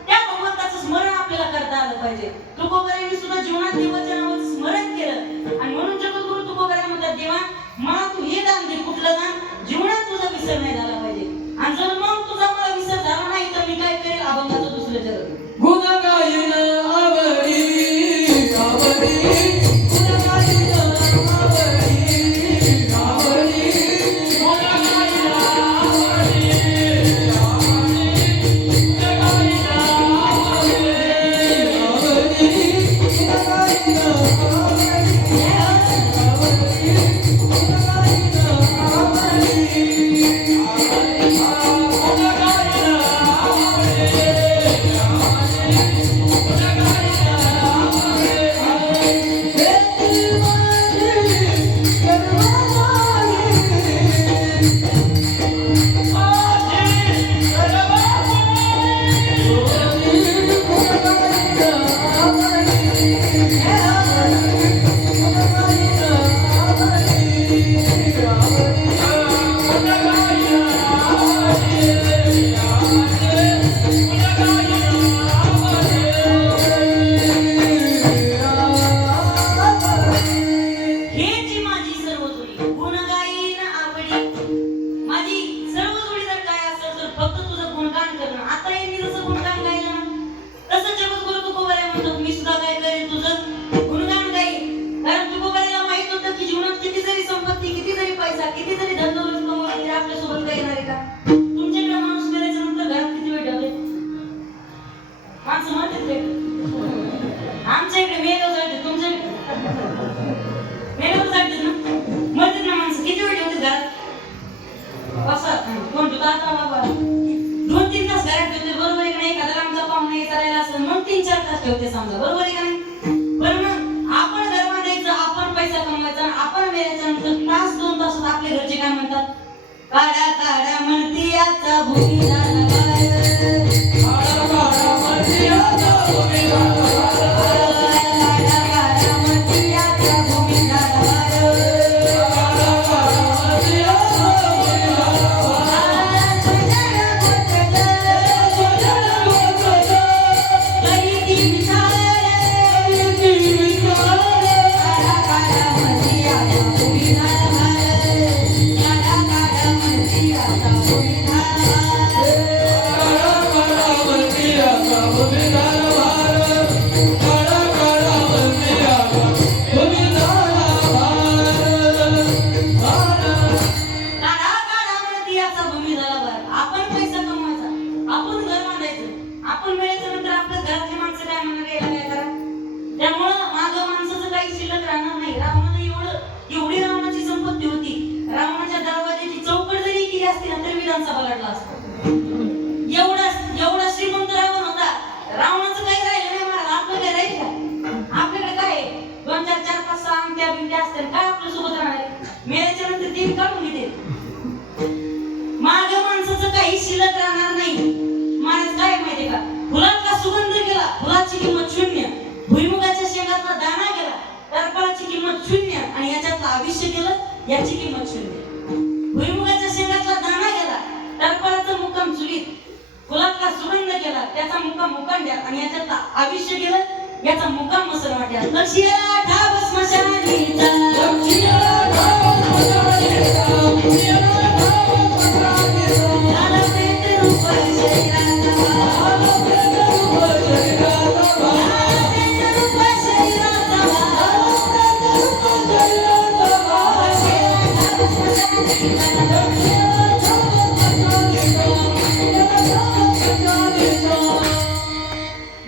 त्या भगवंताचं स्मरण आपल्याला करता आलं पाहिजे. तुकोबारायांनी सुद्धा जीवनात देवाच्या नावाचं स्मरण केलं आणि म्हणून जगद्गुरु तुकोबाराय म्हणतात देवा मला तू हे दान दे कुठलं दान जीवनात तुझा विसर नाही झाला पाहिजे आणि जर मग तुझा मला विसर झाला नाही तर मी काय करेल अभंगाचं दुसरं जग गुण गायन आवडी आवडी गुण गायन आवडी आवडी गुण गायन आवडी आवडी गुण गायन आवडी आवडी गुण गायन आवडी आवडी माणसं म्हणतात ते आमच्या इकडे मेगाव जायचे तुमच्या मेगाव जायचे ना म्हणतात ना माणसं किती वेळ ठेवते घरात असं कोण तुला आता बाबा 2-3 तास घरात ठेवते बरोबर आहे का नाही एखादा आमचा पाहुणा यायला असं मग 3-4 तास ठेवते समजा बरोबर आहे का नाही पण मग आपण घर बांधायचं आपण पैसा कमवायचा आपण वेळेच्या नंतर तास 2 तासात आपले घरचे काय म्हणतात काढा काढा म्हणती आता भूमी एवढा श्रीमंत रावण होता रावणाचं काही राहिलं नाही महाराज आपलं काही राहील का आपल्याकडे काय 2-4-5-6 अंगठ्या बिंट्या असतात काय आपल्या सोबत राहणार मेल्याच्या नंतर ते काढून घेते माझ्या माणसाचं काही शिल्लक राहणार नाही महाराज काय माहितीये का फुलांचा सुगंध गेला फुलाची किंमत 0 भुईमुगाच्या शेंगातला दाणा गेला टरफलाची किंमत 0 आणि याच्यातलं आयुष्य गेलं याची किंमत 0 भुईमुगाच्या शेंगातला दाणा गेला टरफलाचा मुक्काम चुलीत फुलातला सुगंध गेला त्याचा मुक्काम मुकांड्यात आणि याच्यातला आयुष्य गेलं याचा मुक्काम मसरवाट्यात लक्षियाला ठाव स्मशानीचा लक्षियाला ठाव स्मशानीचा लक्षियाला ठाव स्मशानीचा लाला पेट रूप शरीराचा लाला पेट रूप शरीराचा लाला पेट रूप शरीराचा लाला पेट रूप शरीराचा लक्षियाला ठाव स्मशानीचा लक्षियाला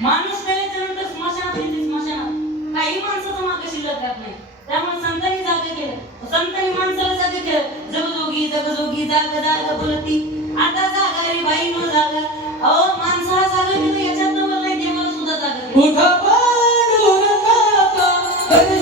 माणूस मेल्याच्या नंतर स्मशानात येते स्मशानात काही माणसाचं मागे शिल्लक राहत नाही त्यामुळे संतांनी जागा केलं संतांनी माणसाला जागा केलं जगजोगी जगजोगी जागा जागा बोलती आता जागा रे बाई नो जागा अहो माणसाला जागा केलं याच्यात तर मला नाही देवाला सुद्धा जागा केली उठा पांडुरंगाचा दर्शन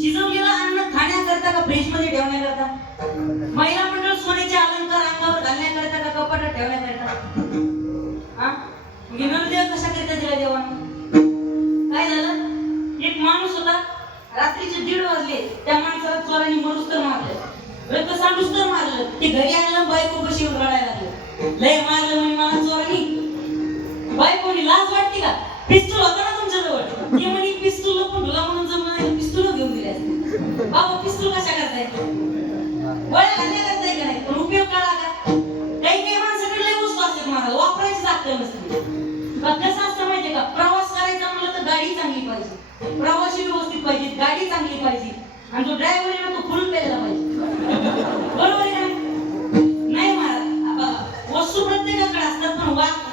शिजवलेलं अन्न खाण्याकरता का फ्रीज मध्ये ठेवण्याकरता महिला मंडळ सोन्याचे अलंकार अंगावर घालण्याकरता का कपाटात ठेवण्याकरता देव कशाकरिता दिला देवानं काय झालं एक माणूस होता रात्रीचे 1:30 वाजले त्या माणसाला चोरांनी मरुस्तर मारलं रक्त सांडूस्तर मारलं ते घरी आणलं बायको कशी रडायला लागलं लय मारलं म्हणे मला चोरांनी बायकोनी लाज वाटते का पिस्तूल होता ना तुमच्या जवळ ते म्हणे पिस्तूल पण तुला म्हणून जमलं नाही पिस्तूल घेऊन दिले बाबा पिस्तूल कशा करताय गोळ्या घालण्या करताय का नाही पण उपयोग कळा का काही माणसाकडे लय वस्तू असतात मला वापरायची जागत नसते कसं असतं माहितीये का प्रवास करायचा म्हणलं तर गाडी चांगली पाहिजे प्रवासी व्यवस्थित पाहिजे गाडी चांगली पाहिजे आणि जो ड्रायव्हर आहे ना तो फुल पेलेला पाहिजे बरोबर आहे का नाही महाराज वस्तू प्रत्येकाकडे असतात पण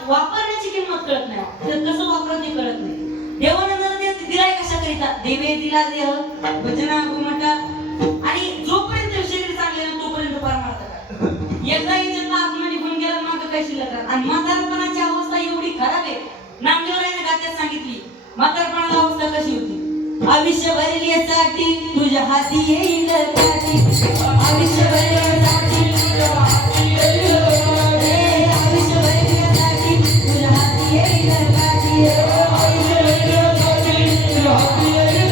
वापरण्याची किंमत कळत नाही तर कसं वापरत ते कळत नाही देवानं दिलाय कशाकरिता देवे दिला देह भजना घुमटा आणि जोपर्यंत शरीर चांगले ना तोपर्यंत पार मारतात एकदा याच्यातला आत्मा निघून गेला मागं काय शिल्लक आणि म्हातारपणाची अवस्था एवढी खराब आहे. नामदेवरायाने गात्यात सांगितली म्हातारपणाची अवस्था कशी होती. आयुष्य भरण्यासाठी तुझ्या हाती येईल काठी. आयुष्य भरण्यासाठी तुझ्या हाती येईल काठी. आयुष्य भरण्यासाठी तुझ्या हाती येईल काठी. आयुष्य भरण्यासाठी तुझ्या हाती येईल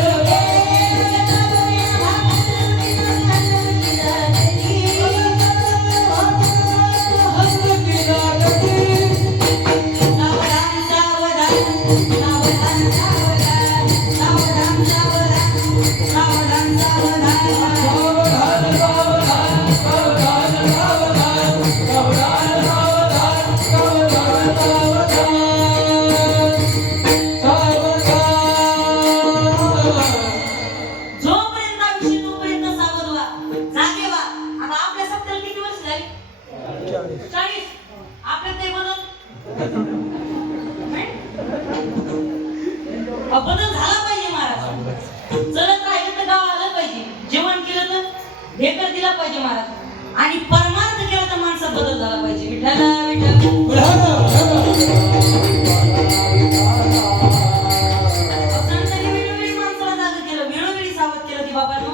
जोपर्यंत आयुष्य तोपर्यंत सावध व्हा, जागे व्हा. आता आपल्या सप्त्याला किती वर्ष झाली? 40. आपल्यात काही बदल नाही? बदल झाला पाहिजे महाराज. चलत राहिलं तर गाव आलं पाहिजे, जेवण केलं तर ढेकर दिला पाहिजे महाराज, आणि परमार्थ केला तर माणसात बदल झाला पाहिजे. विठ्ठल विठ्ठल संतांनी वेळोवेळी माणसाला जाग केलं, वेळोवेळी सावध केलं की बाबांनो,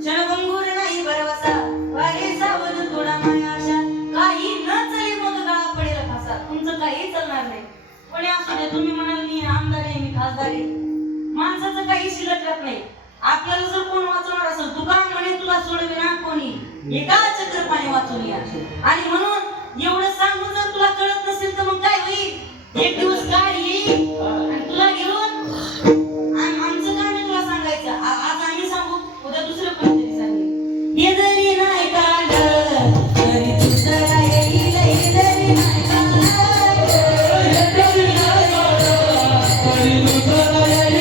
क्षणभंगुर नाही भरवसा, वारे सावध थोडा माया आशा. काही न चले मग गळा पडेल फासा. तुमचं काही चालणार नाही. कोणी असू दे, तुम्ही म्हणाल मी आमदार आहे, मी खासदार आहे, माणसाचं काही शिल्लक राहत नाही. आपल्याला जर कोण वाचवणार असेल, तुका म्हणे तुला सोडविना कोणी, एका चक्रपाणी वाचून या. आणि म्हणून एवढं सांगून जर तुला कळत नसेल तर मग काय होईल. एक दिवस काळ येईल आणि तुला घेऊन आमचं काम आहे तुला सांगायचं. आज आम्ही सांगू, उद्या दुसरं कोणीतरी सांगेल. हे जरी नाही काढलं तरी दुसरा येईल. हे जरी नाही काढलं तरी दुसरा येईल.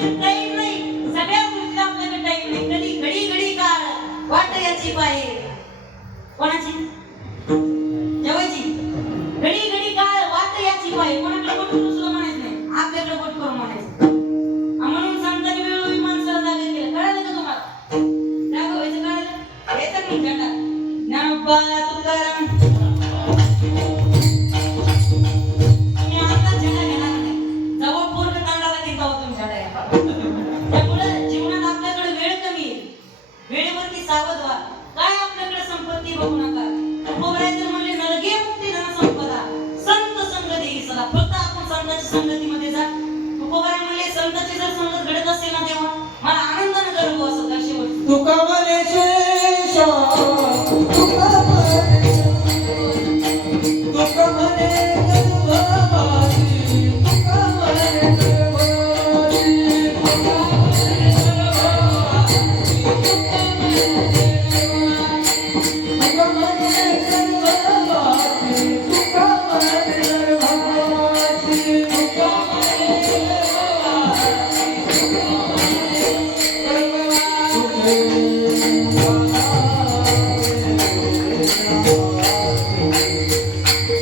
आपल्याकडे टाइम नाही, सगळ्या गोष्टी आपल्याकडे टाइम नाही. कधी घडी घडी काळ वाट याची पाहे. कोणाची? जेवायची. घडी घडी काळ वाट याची पाहे. कोणाकडे बोट करून सुद्धा म्हणायचं नाही, आपल्याकडे बोट करून म्हणायचं. म्हणून संतांनी वेळोवेळी माणसाला जागे केलं. कळालं का तुम्हाला? दाखवायचं कळालं? हे तर मी झेंडा. ज्ञानोबा तुकाराम. मी आता झेंडा घेणार नाही. जवळ पूर्ण तांडाला की जाऊ तुम्ही झेंडा घ्या. त्यामुळे जीवनात आपल्याकडे वेळ कमी आहे. वेळेवरती सावध व्हा. काय आपल्याकडे संपत्ती बघू नका. तुकोबरायचं म्हणले नरगे मुक्ती धन संपदा संत संग देई सदा. फक्त आपण संतांच्या संगतीमध्ये जा. तुकोबराय म्हणले संतांची जर संगत घडत असेल ना तेव्हा मला आनंदाने गर्व असं दर्शवत. तुका म्हणे शेषा तुका म्हणे गर्भवासी तुका म्हणे गर्भवासी तुका म्हणे गर्भवासी तुका म्हणे गर्भवासी तुका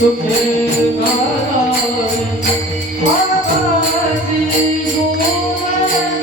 तुझे गारावे बाबाजी गोवराजी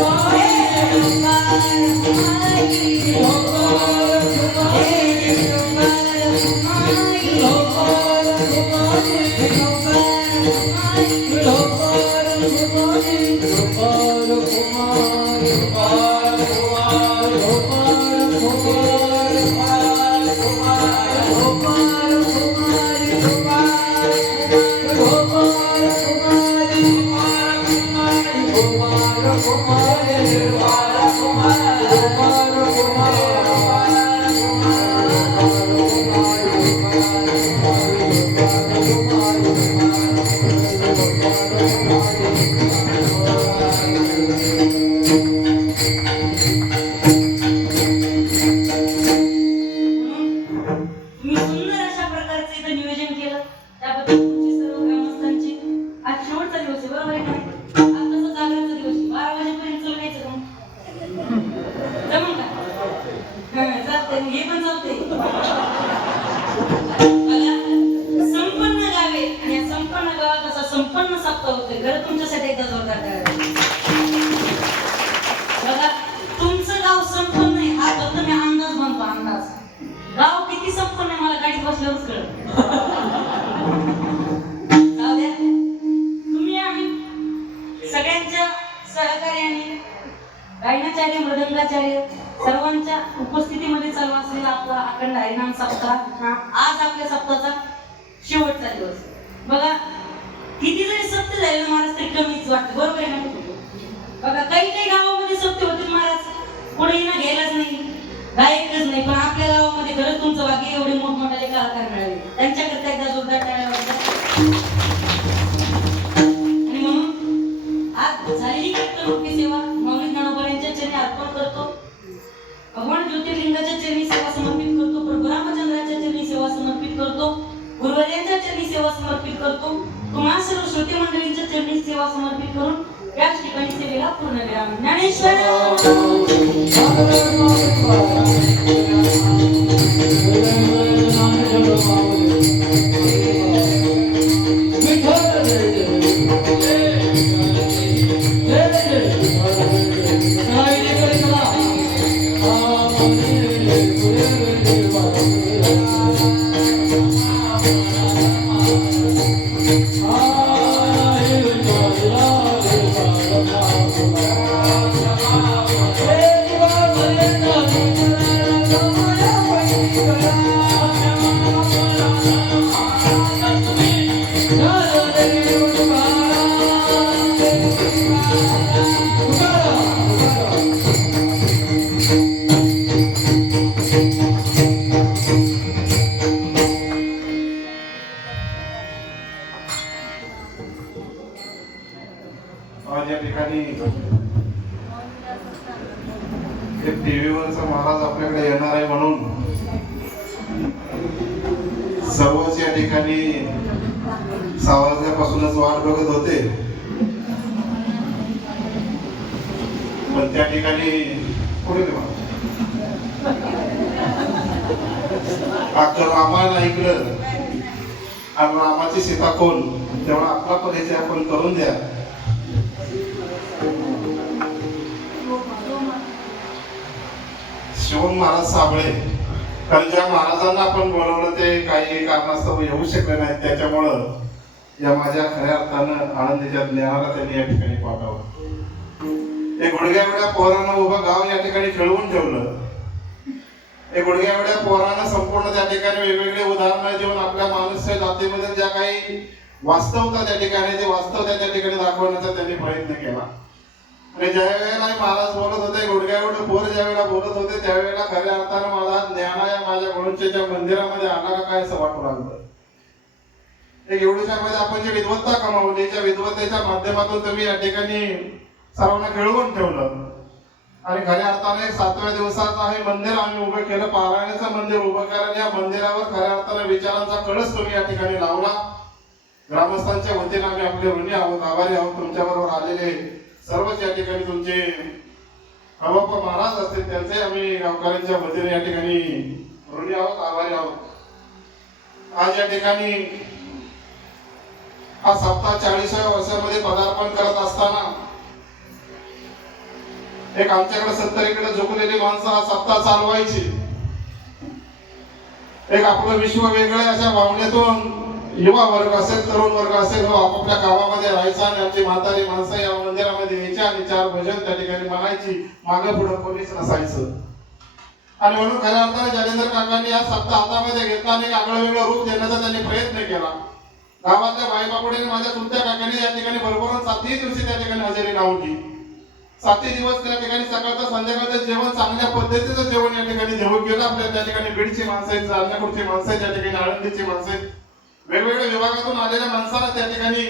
Bye. तुम्ही सुंदर अशा प्रकारचे इथं नियोजन केलं त्याबद्दल तुमची सर्व ग्रामस्थांची आज शेवटचा दिवस आहे बरोबर आहे का नाही? आज तसं जागराचा दिवस आहे 12 वाजेपर्यंत चालायचं का जमून का चालतंय हे पण चालतंय बघा संपन्न गावे आणि या संपन्न गावात असा संपन्न सप्ताह होतोय खरं तुमच्यासाठी एकदा जोरदार टाळ्या. बघा तुमचं गाव संपन्न आहे हा फक्त मी अंदाज म्हणतो अंदाज गाव किती संपन्न आहे मला गाडीत बसल्यावरच कळलं. जाऊ द्या तुम्ही आम्ही सगळ्यांच्या सहकार्याने गायनाचार्य मृदंगाचार्य सर्वांच्या उपस्थितीमध्ये चालू असलेला आपला अखंड हरिनाम सप्ताह हा आज आपल्या सप्ताहाचा शेवटचा दिवस. बघा किती जरी सप्ते झाले ना महाराज तरी कमीच वाटतं बरोबर आहे ना. बघा काही काही गावामध्ये सप्ते होते महाराज पुढे ना घ्यायलाच नाही गायकच नाही पण आपल्या गावामध्ये खरंच तुमचं भाग्य एवढे मोठमोठाले कलाकार मिळाले त्यांच्याकरता एकदा जोरदार टाळ्या वाजवा. आणि म्हणून आज झालेली कीर्तनरूपी सेवा माऊली ज्ञानोबा यांच्या चरणी अर्पण करतो. भगवान ज्योतिर्लिंगाच्या चरणी सेवा समर्पित करतो. प्रभू रामचंद्राच्या चरणी सेवा समर्पित करतो. गुरुवर्यांच्या चरणी सेवा समर्पित करतो. तुम्हा सर्व श्रोते मंडळींच्या चरणी सेवा समर्पित करून याच ठिकाणी सेवेला पूर्ण विराम. ज्ञानेश्वर आज या ठिकाणी टीव्हीवरचा महाराज आपल्याकडे येणार आहे म्हणून सर्वच या ठिकाणी 6 वाजल्यापासूनच वाट बघत होते. पण त्या ठिकाणी पुढे रामायण ऐकलं आणि रामाची सीता कोण तेवढा आपला परिचय आपण करून द्या. शिवम महाराज साबळे कारण ज्या महाराजांना आपण बोलवलं ते काही कारणास्तव येऊ शकले नाही त्याच्यामुळं या माझ्या खऱ्या अर्थानं आनंदीच्या ज्ञानाला त्यांनी या ठिकाणी पाठवलं. एक गुडघ्या एवढ्या पोरानं उभं गाव या ठिकाणी खेळवून ठेवलं. एक गुडघ्या एवढ्या पोरानं संपूर्ण त्या ठिकाणी वेगवेगळे उदाहरणं देऊन आपल्या माणूसच्या जातीमध्ये ज्या काही वास्तवता त्या ठिकाणी ते वास्तव त्या ठिकाणी दाखवण्याचा त्यांनी प्रयत्न केला. आणि ज्या वेळेला महाराज बोलत होते गुडघ्या एवढे पोर ज्या वेळेला बोलत होते त्यावेळेला खऱ्या अर्थानं माझा ज्ञाना या माझ्या गुरुंच्या मंदिरामध्ये आला का काय असं वाटू लागलं. एक एवढ्यामध्ये आपण जी विद्वत्ता कमावली त्या विद्वत्तेच्या माध्यमातून तुम्ही या ठिकाणी सर्वांना खेळवून ठेवलं. आणि खऱ्या अर्थाने 7व्या दिवसाचं हे मंदिर आम्ही उभं केलं. पारायणाचं मंदिर उभं केलं. या मंदिरावर खऱ्या अर्थाने विचारांचा कळस तुम्ही या ठिकाणी लावला. ग्रामस्थांच्या वतीने आम्ही आपले ऋणी आहोत, आभारी आहोत. तुमच्या बरोबर आलेले सर्वच या ठिकाणी तुमचे हवाप्पा महाराज असतील त्यांचे आम्ही गावकऱ्यांच्या वतीने या ठिकाणी ऋणी आहोत, आभारी आहोत. आज या ठिकाणी हा सप्ताह 40व्या वर्षामध्ये पदार्पण करत असताना एक आमच्याकडे 70 झुकलेली माणसं हा सप्ताह चालवायची. एक आपलं विश्व वेगळं अशा भावनेतून युवा वर्ग असेल, तरुण वर्ग असेल, हो आपापल्या कामामध्ये राहायचा आणि आमची म्हातारी माणसं या मंदिरामध्ये यायची आणि 4 भजन त्या ठिकाणी म्हणायची. मागे पुढे कोणीच नसायचं. आणि म्हणून खऱ्या अर्थाने जालेंद्र काकांनी या सप्ताह हातामध्ये घेतला आणि आगळं वेगळं रूप देण्याचा त्यांनी प्रयत्न केला. गावातल्या बाईबापुडीने माझ्या चुलत्या काकांनी या ठिकाणी बरोबर 7ही दिवशी त्या ठिकाणी हजेरी लावली. 7 दिवस त्या ठिकाणी सकाळचं संध्याकाळचं जेवण चांगल्या पद्धतीचं जेवण या ठिकाणी देऊ केलं. आपल्या त्या ठिकाणी बीडची माणसं आहेत, जालन्याकडची माणसं आहेत, त्या ठिकाणी आळंदीची माणसं आहेत, वेगवेगळ्या विभागातून आलेल्या माणसाला त्या ठिकाणी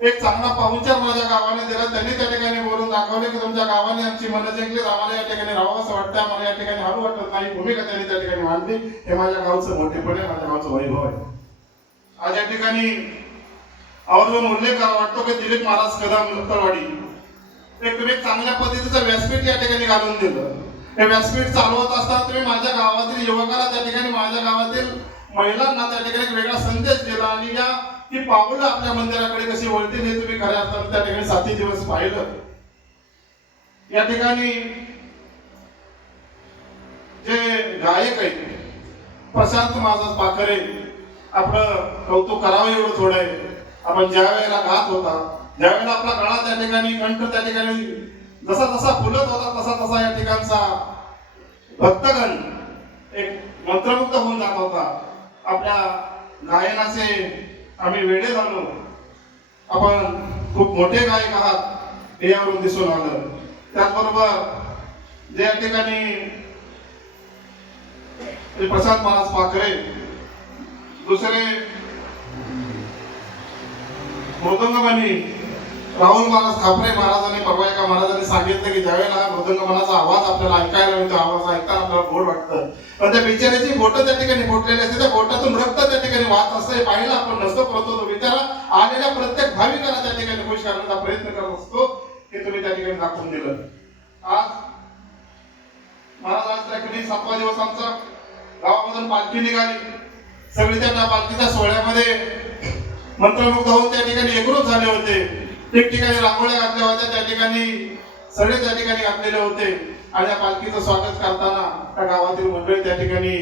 एक चांगला पाहुणचार माझ्या गावाने दिला. त्यांनी त्या ठिकाणी बोलून दाखवले की तुमच्या गावाने आमची मनं जिंकली, आम्हाला या ठिकाणी राहावं असं वाटतं, आम्हाला या ठिकाणी हवं वाटत नाही. भूमिका त्यांनी त्या ठिकाणी मांडली. हे माझ्या गावचं मोठेपण आहे, माझ्या गावचं वैभव आहे. आज या ठिकाणी आवर्जून उल्लेख करावा वाटतो की दिलीप महाराज कदम उत्तरवाडी तुम्ही एक चांगल्या पद्धतीचं व्यासपीठ या ठिकाणी घालून दिलं. हे व्यासपीठ चालवत असताना तुम्ही माझ्या गावातील युवकाला त्या ठिकाणी, माझ्या गावातील महिलांना त्या ठिकाणी एक वेगळा संदेश दिला आणि या ती पावलं आपल्या मंदिराकडे कशी वळतील हे तुम्ही खऱ्या अर्थाने त्या ठिकाणी 7 दिवस पाहिलं. या ठिकाणी जे गायक आहेत प्रशांत महाराज पाखरे, आपलं कौतुक करावं एवढं थोडं आहे. आपण ज्या वेळेला गात होता, ज्या वेळेला आपला गळा त्या ठिकाणी, कंठ त्या ठिकाणी जसा जसा फुलत होता तसा तसा या ठिकाणचा भक्तगण एक मंत्रमुग्ध होऊन जात होता. आपल्या गायनाचे आम्ही वेडे झालो. आपण खूप मोठे गायक आहात हे यावरून दिसून आलं. त्याचबरोबर जे या ठिकाणी प्रशांत महाराज पाखरे, दुसरे मृदंगमणी राहुल महाराज खापरे महाराजांनी, परवा एका महाराजांनी सांगितलं की ज्यावेळेला मृदंगमनाचा आवाज आपल्याला ऐकायला मिळतो, आवाज ऐकताना आपल्याला गोड वाटतं, पण त्या बिचाऱ्याची बोटं त्या ठिकाणी फुटलेली असते, त्या बोटातून रक्त त्या ठिकाणी वाहत असतं. पाहिलं आपण नसतो, परंतु तो बिचारा आलेल्या प्रत्येक भाविकाला त्या ठिकाणी खुश करण्याचा प्रयत्न करत असतो. हे तुम्ही त्या ठिकाणी दाखवून दिलं. आज महाराज त्या ठिकाणी 7वा दिवस आमचा गावामधून पालखी निघाली. सगळे त्या पालखीच्या सोहळ्यामध्ये मंत्रमुग्ध होऊन त्या ठिकाणी एकरूप झाले होते. ठिकठिकाणी रांगोळ्या घातल्या होत्या, त्या ठिकाणी सडे त्या ठिकाणी घातलेले होते आणि या पालखीचं स्वागत करताना त्या गावातील मंडळी त्या ठिकाणी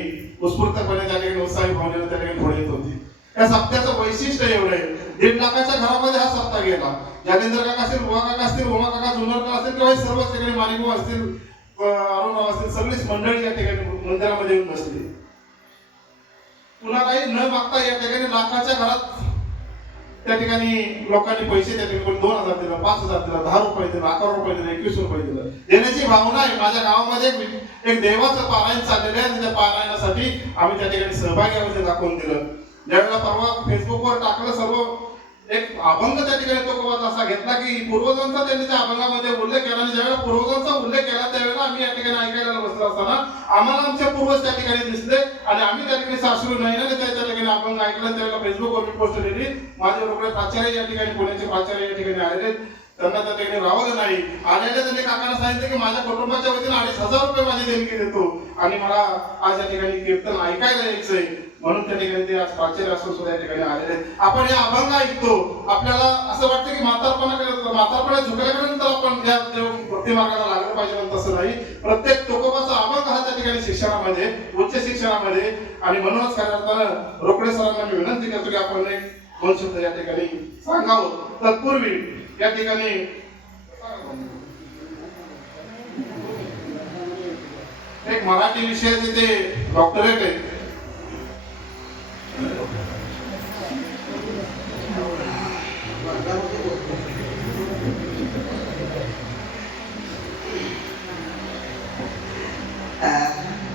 उत्स्फूर्तपणे त्या ठिकाणी उत्साही भावनेने त्या ठिकाणी पुढे येत होती. या सप्त्याचं वैशिष्ट्य एवढं आहे, 1.5 लाखाच्या घरामध्ये हा सप्ताह गेला. जालेंद्र काका असतील, बुवा काका असतील, उमा काका जुन्नरकर असतील किंवा सर्वच ठिकाणी माणिकभाऊ असतील, अरुणराव असतील, सगळीच मंडळी या ठिकाणी मंदिरामध्ये येऊन बसली. कुणालाही न मागता या ठिकाणी लाखाच्या घरात त्या ठिकाणी लोकांनी पैसे त्या ठिकाणी 2,000 दिलं, 5,000 दिलं, 10 रुपये दिलं, 11 रुपये दिलं, 21 रुपये दिलं. देण्याची भावना आहे. माझ्या गावामध्ये एक देवाचं पारायण चाललेलं आहे, त्या पारायणासाठी आम्ही त्या ठिकाणी सहभागी आहोत दाखवून दिलं. ज्यावेळेला परवा फेसबुकवर टाकलं सर्व एक अभंग त्या ठिकाणी तुकोबाचा असा घेतला की पूर्वजांचा त्यांनी त्या अभंगामध्ये उल्लेख केला आणि ज्यावेळेला पूर्वजांचा उल्लेख केला त्यावेळेला आम्ही या ठिकाणी ऐकायला बसलो असताना आम्हाला आमचे पूर्वज त्या ठिकाणी दिसले आणि आम्ही त्या ठिकाणी सासरू नाही ना त्या ठिकाणी अभंग ऐकला. त्यावेळेला फेसबुकवर मी पोस्ट केली. माझे रोकडे प्राचार्य या ठिकाणी, पुण्याचे प्राचार्य या ठिकाणी आलेले, त्यांना त्या ठिकाणी राहवलं नाही. आलेल्या त्यांनी काकांना सांगितलं की माझ्या कुटुंबाच्या वतीने 2,500 रुपये माझी देणगी देतो आणि मला आज या ठिकाणी कीर्तन ऐकायला यायचंय, म्हणून त्या ठिकाणी ते आज प्राचार्य असून सुद्धा या ठिकाणी आलेले. आपण हे अभंग ऐकतो, आपल्याला असं वाटतं की म्हातारपणा झुकल्यानंतर आपण या भक्ती मार्गाला लागलं पाहिजे, पण तसं नाही. प्रत्येक तुकोबाचा अभंग हा त्या ठिकाणी शिक्षणामध्ये, उच्च शिक्षणामध्ये, आणि म्हणूनच खऱ्या अर्थानं रोकडे सरांना मी विनंती करतो की आपण एक 2 शब्द या ठिकाणी सांगावं. तत्पूर्वी या ठिकाणी एक मराठी विषयाचे ते डॉक्टरेट आहे.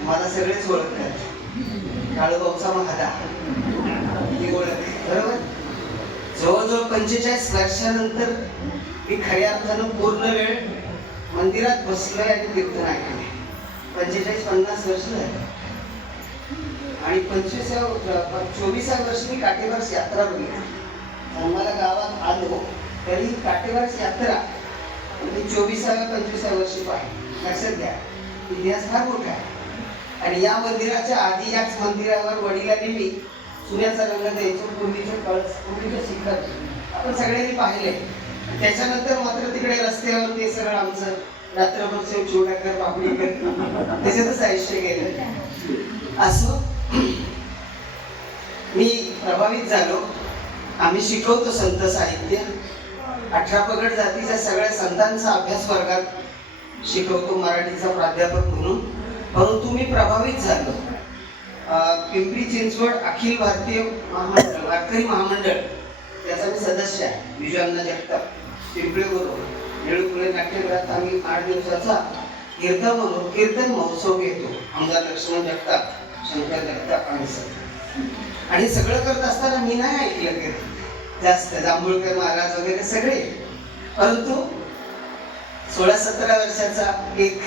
मला सगळेच ओळखतात. काळूबाबूचा महादा ही ओळख, बरोबर. जवळजवळ 45 वर्षानंतर मी खऱ्या अर्थानं पूर्ण वेळ मंदिरात बसलोय आणि कीर्तन ऐकले. 45-50 वर्ष झाली आणि 24व्या वर्षी मी काटेवारस यात्रा बघितली. आम्हाला गावात आलो तरी काटेवारस यात्रा मी 24व्या-25व्या वर्षी पाहिली. लक्षात घ्या, इतिहास फार मोठा आहे. आणि या मंदिराच्या आधी याच मंदिरावर वडिलांनी मी सूर्याचा रंग द्यायचो, पूर्वीचे कळस, पूर्वीचे शिखर आपण सगळ्यांनी पाहिले. त्याच्यानंतर मात्र तिकडे रस्त्यावर ते सरळ आमचं रात्रभर चिवडाकर, पापडीकर त्याच्यातच आयुष्य गेलं. असं मी प्रभावित झालो. आम्ही शिकवतो संत साहित्य, 18 पगड जातीच्या सगळ्या संतांचा अभ्यास वर्गात शिकवतो मराठीचा प्राध्यापक म्हणून. परंतु मी प्रभावित झालो. पिंपरी चिंचवड अखिल भारतीय महामंडळ, वारकरी महामंडळ, त्याचा मी सदस्य आहे. विजयान्ना जगताप पिंपळेवर येळूपुरे नाट्यगृहात आम्ही 8 दिवसाचा कीर्तन महोत्सव घेतो. आमदार लक्ष्मण जगताप, शंकर जगताप आणि सर. आणि सगळं करत असताना मी नाही ऐकलं कधी जास्त जांभूळकर महाराज वगैरे सगळे, परंतु 16-17 वर्षाचा एक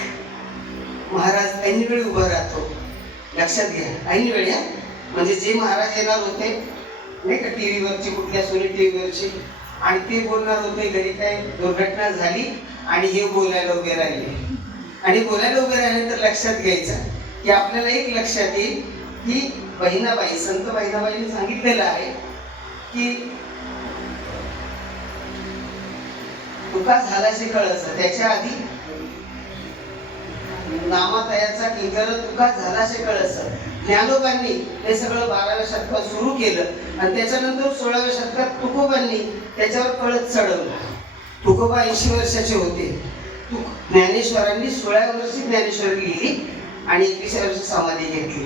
महाराज ऐनवेळी उभा राहतो. लक्षात घ्या, ऐनवेळी हा. म्हणजे जे महाराज येणार होते नाही का टीव्हीवरची, कुठल्या सोनी टीव्हीवरची, आणि ते बोलणार होते घरी काय दुर्घटना झाली आणि हे बोलायला उभे राहिले. आणि बोलायला उभे राहिल्यानंतर लक्षात घ्यायचं की आपल्याला एक लक्षात येईल की बहिणाबाई, संत बहिणाबाईंनी सांगितलेलं आहे की तुका झालाशी कळस, त्याच्या आधी नामातयाचा किंकर तुका झालाशी कळस. ज्ञानोबांनी हे सगळं 12व्या शतकात सुरू केलं आणि त्याच्यानंतर 16व्या शतकात तुकोबांनी त्याच्यावर कळस चढवलं. तुकोबा 80 वर्षाचे होते. ज्ञानेश्वरांनी 16व्या वर्षी ज्ञानेश्वरी लिहिली आणि 21व्या वर्षी समाधी घेतली.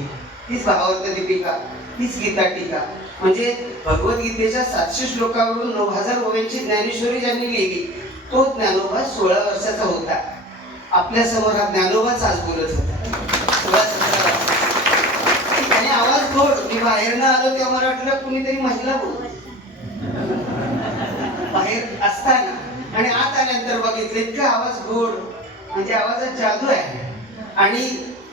तीच भावार्थ दीपिका, तीच गीता टीका. म्हणजे भगवद्गीतेच्या 700 श्लोकावरून 9000 ओव्यांची ज्ञानेश्वरी ज्यांनी लिहिली तो ज्ञानोबा 16 वर्षाचा होता. आपल्या समोर हा ज्ञानोबाच आज बोलत होता. 16-17 आणि आवाज गोड. मी बाहेरनं आलो तेव्हा मला वाटलं कुणीतरी महिला बोल बाहेर असताना, आणि आत आल्यानंतर बघितलं इतका आवाज गोड, म्हणजे आवाजात जादू आहे. आणि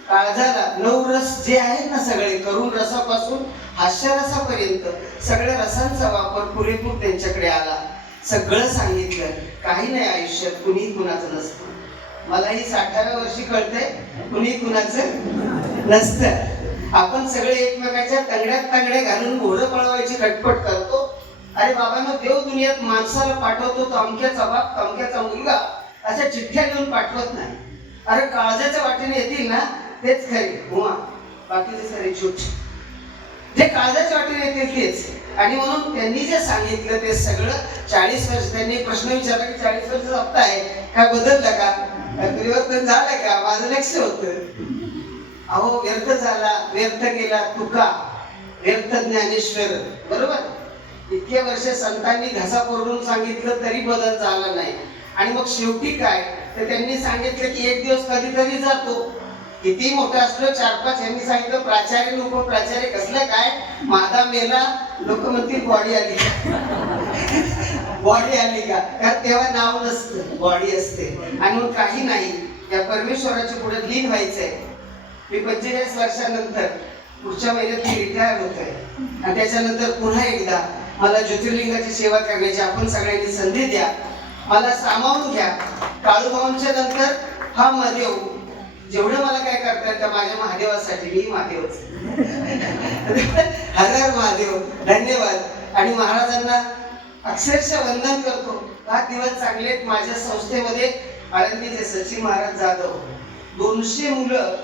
काळजाला 9 रस जे आहेत ना सगळे, करुण रसापासून हास्यरसापर्यंत सगळ्या रसांचा वापर पुरेपूर त्यांच्याकडे आला. सगळं सांगितलं. काही नाही आयुष्यात कुणी कुणाचं नसतं. मलाही 60व्या वर्षी कळतंय कुणी कुणाचं नसतं. आपण सगळे एकमेकाच्या तंगड्या घालून घोडं पळवायची खटपट करतो. अरे बाबांनो, देव दुनियेत माणसाला पाठवतो तो अमक्याचा बाप, अमक्याचा मुलगा, अशा चिठ्ठ्या घेऊन पाठवत नाही. अरे काळजाच्या वाटेने येतील ना तेच खरे हुआ, बाकीचे सारे झूठ. जे काळजाच्या वाटेने येतील तेच. आणि म्हणून त्यांनी जे सांगितलं ते सगळं 40 वर्ष. त्यांनी प्रश्न विचारला की 40 वर्ष हप्ता आहे काय बदललं का, परिवर्तन झालं का? माझं लक्ष होतं. अहो व्यर्थ झाला, व्यर्थ गेला तुका, व्यर्थ ज्ञानेश्वर. बरोबर. इतके वर्ष संतांनी घसा कोरडून सांगितलं तरी बदल झाला नाही. आणि मग शेवटी काय तर त्यांनी सांगितलं की एक दिवस कधीतरी जातो. किती मोठं असलो 4-5 यांनी सांगितलं प्राचार्य उपप्राचार्य कसलं काय, मादा मेला, लोक म्हणतील बॉडी आली बॉडी आली का, कारण तेव्हा नाव नसतं, बॉडी असते. आणि मग काही नाही, या परमेश्वराच्या पुढे लीन व्हायचंय. मी 45 वर्षानंतर पुढच्या महिन्यात मी रिटायर होतोय आणि त्याच्यानंतर पुन्हा एकदा मला ज्योतिर्लिंगाची सेवा करण्याची आपण सगळ्यांनी संधी द्या. मला सामावून घ्या. काळूबाबांच्या नंतर हा महादेव, जेवढं मला काय करता येतं माझ्या महादेवासाठी मी महादेवच हर हर महादेव. धन्यवाद. आणि महाराजांना अक्षरशः वंदन करतो. 5 दिवस चांगले माझ्या संस्थेमध्ये आळंदीचे सचिन महाराज जाधव, 200 मुलं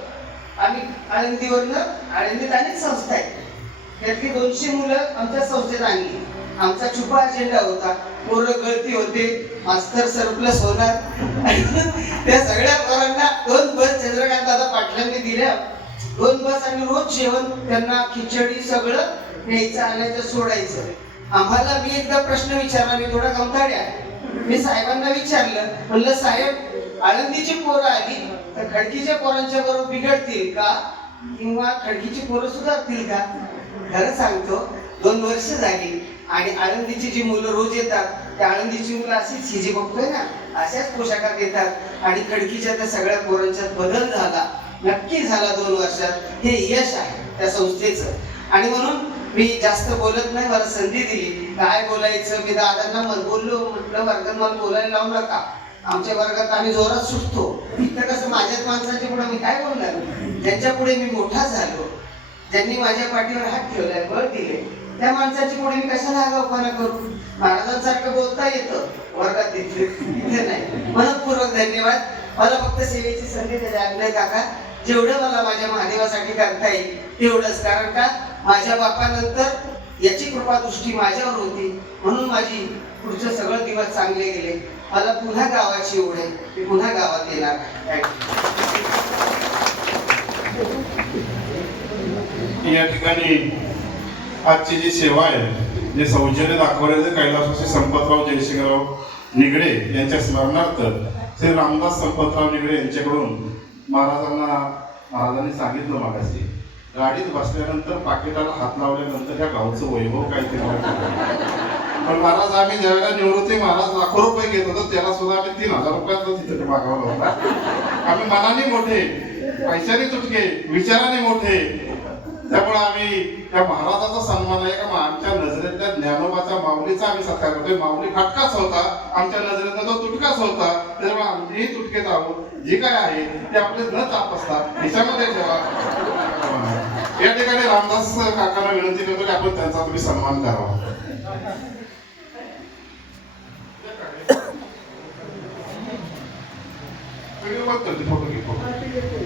आम्ही आळंदीवरनं, आळंदीत अनेक संस्था आहेत, त्यातली 200 मुलं आमच्या संस्थेत आणली. आमचा छुपा अजेंडा होता. पोरं गळती होते, मास्तर सरप्लस होणार. त्या सगळ्या पोरांना 2 बस चंद्रकांत दादा पाटलांनी दिल्या. 2 बस आणि रोज जेवण त्यांना, खिचडी सगळं न्यायचं आणायचं सोडायचं. आम्हाला मी एकदा प्रश्न विचारला, मी थोडा गमताड्या, मी साहेबांना विचारलं, म्हणलं साहेब आळंदीची पोरं आली तर खडकीच्या पोरांच्या बरोबर बिघडतील का किंवा खडकीची पोरं सुधारतील का? खरं सांगतो 2 वर्ष झाली आणि आळंदीची जी मुलं रोज येतात त्या आळंदीची मुलं अशीच ही जी बघतोय ना अशाच पोशाखात येतात आणि खडकीच्या त्या सगळ्या पोरांच्यात बदल झाला, नक्की झाला 2 वर्षात. हे यश आहे त्या संस्थेचं. आणि म्हणून मी जास्त बोलत नाही. मला संधी दिली काय बोलायचं, मी दादांना बोललो, म्हटलं वर्गात मला बोलायला लावू नका, आमच्या वर्गात आम्ही जोरात सुटतो. इथं कसं माझ्याच माणसाच्या पुढे मी काय बोलणार, ज्यांच्या पुढे मी मोठा झालो, ज्यांनी माझ्या पाठीवर हात ठेवलाय, बळ दिले, त्या माणसाची पुढे मी कशाला आगाऊपणा करू. महाराजांसारखं बोलता येतं वर्गात, इथे नाही. मनपूर्वक धन्यवाद. मला फक्त सेवेची संधी द्या अग्नय काका. जेवढं मला माझ्या महादेवासाठी करता येईल तेवढंच. कारण का माझ्या बापानंतर याची कृपा दृष्टी माझ्यावर होती, म्हणून माझी पुढचे सगळे दिवस चांगले गेले. मला पुन्हा गावाची ओढ आहे, मी पुन्हा गावात येणार. या ठिकाणी आजची जी सेवा आहे, जे सौजन्य दाखवण्याचं कैलासवासी संपतराव जयसिंगराव निगडे यांच्या स्मरणार्थ श्री रामदास संपतराव निगडे यांच्याकडून महाराजांनी सांगितलं मागाशी गाडीत बसल्यानंतर पाकिटाला हात लावल्यानंतर या गावचं वैभव काहीतरी पण महाराज आम्ही ज्यावेळेला निवृत्ती महाराज लाखो रुपये घेत होतो त्याला सुद्धा आम्ही 3,000 रुपयाचा तिथे मागवला होता. आम्ही मनाने मोठे, पैशाने तुटके, विचाराने मोठे, त्यामुळे आम्ही त्या महाराजाचा सन्मान आहे का आमच्या नजरेतल्या ज्ञानोबाच्या माऊलीचा आम्ही सत्कार करतोय. माऊली फाटकाच होता, आमच्या नजरेतला तो तुटकाच होता, त्यामुळे आम्ही तुटकेच आहोत. जे काय आहे ते आपले न ताप असतात ह्याच्यामध्ये ठेवा. या ठिकाणी रामदास काकांना विनंती करतो की आपण त्यांचा तुम्ही सन्मान करावा. फोटो घे फोटो.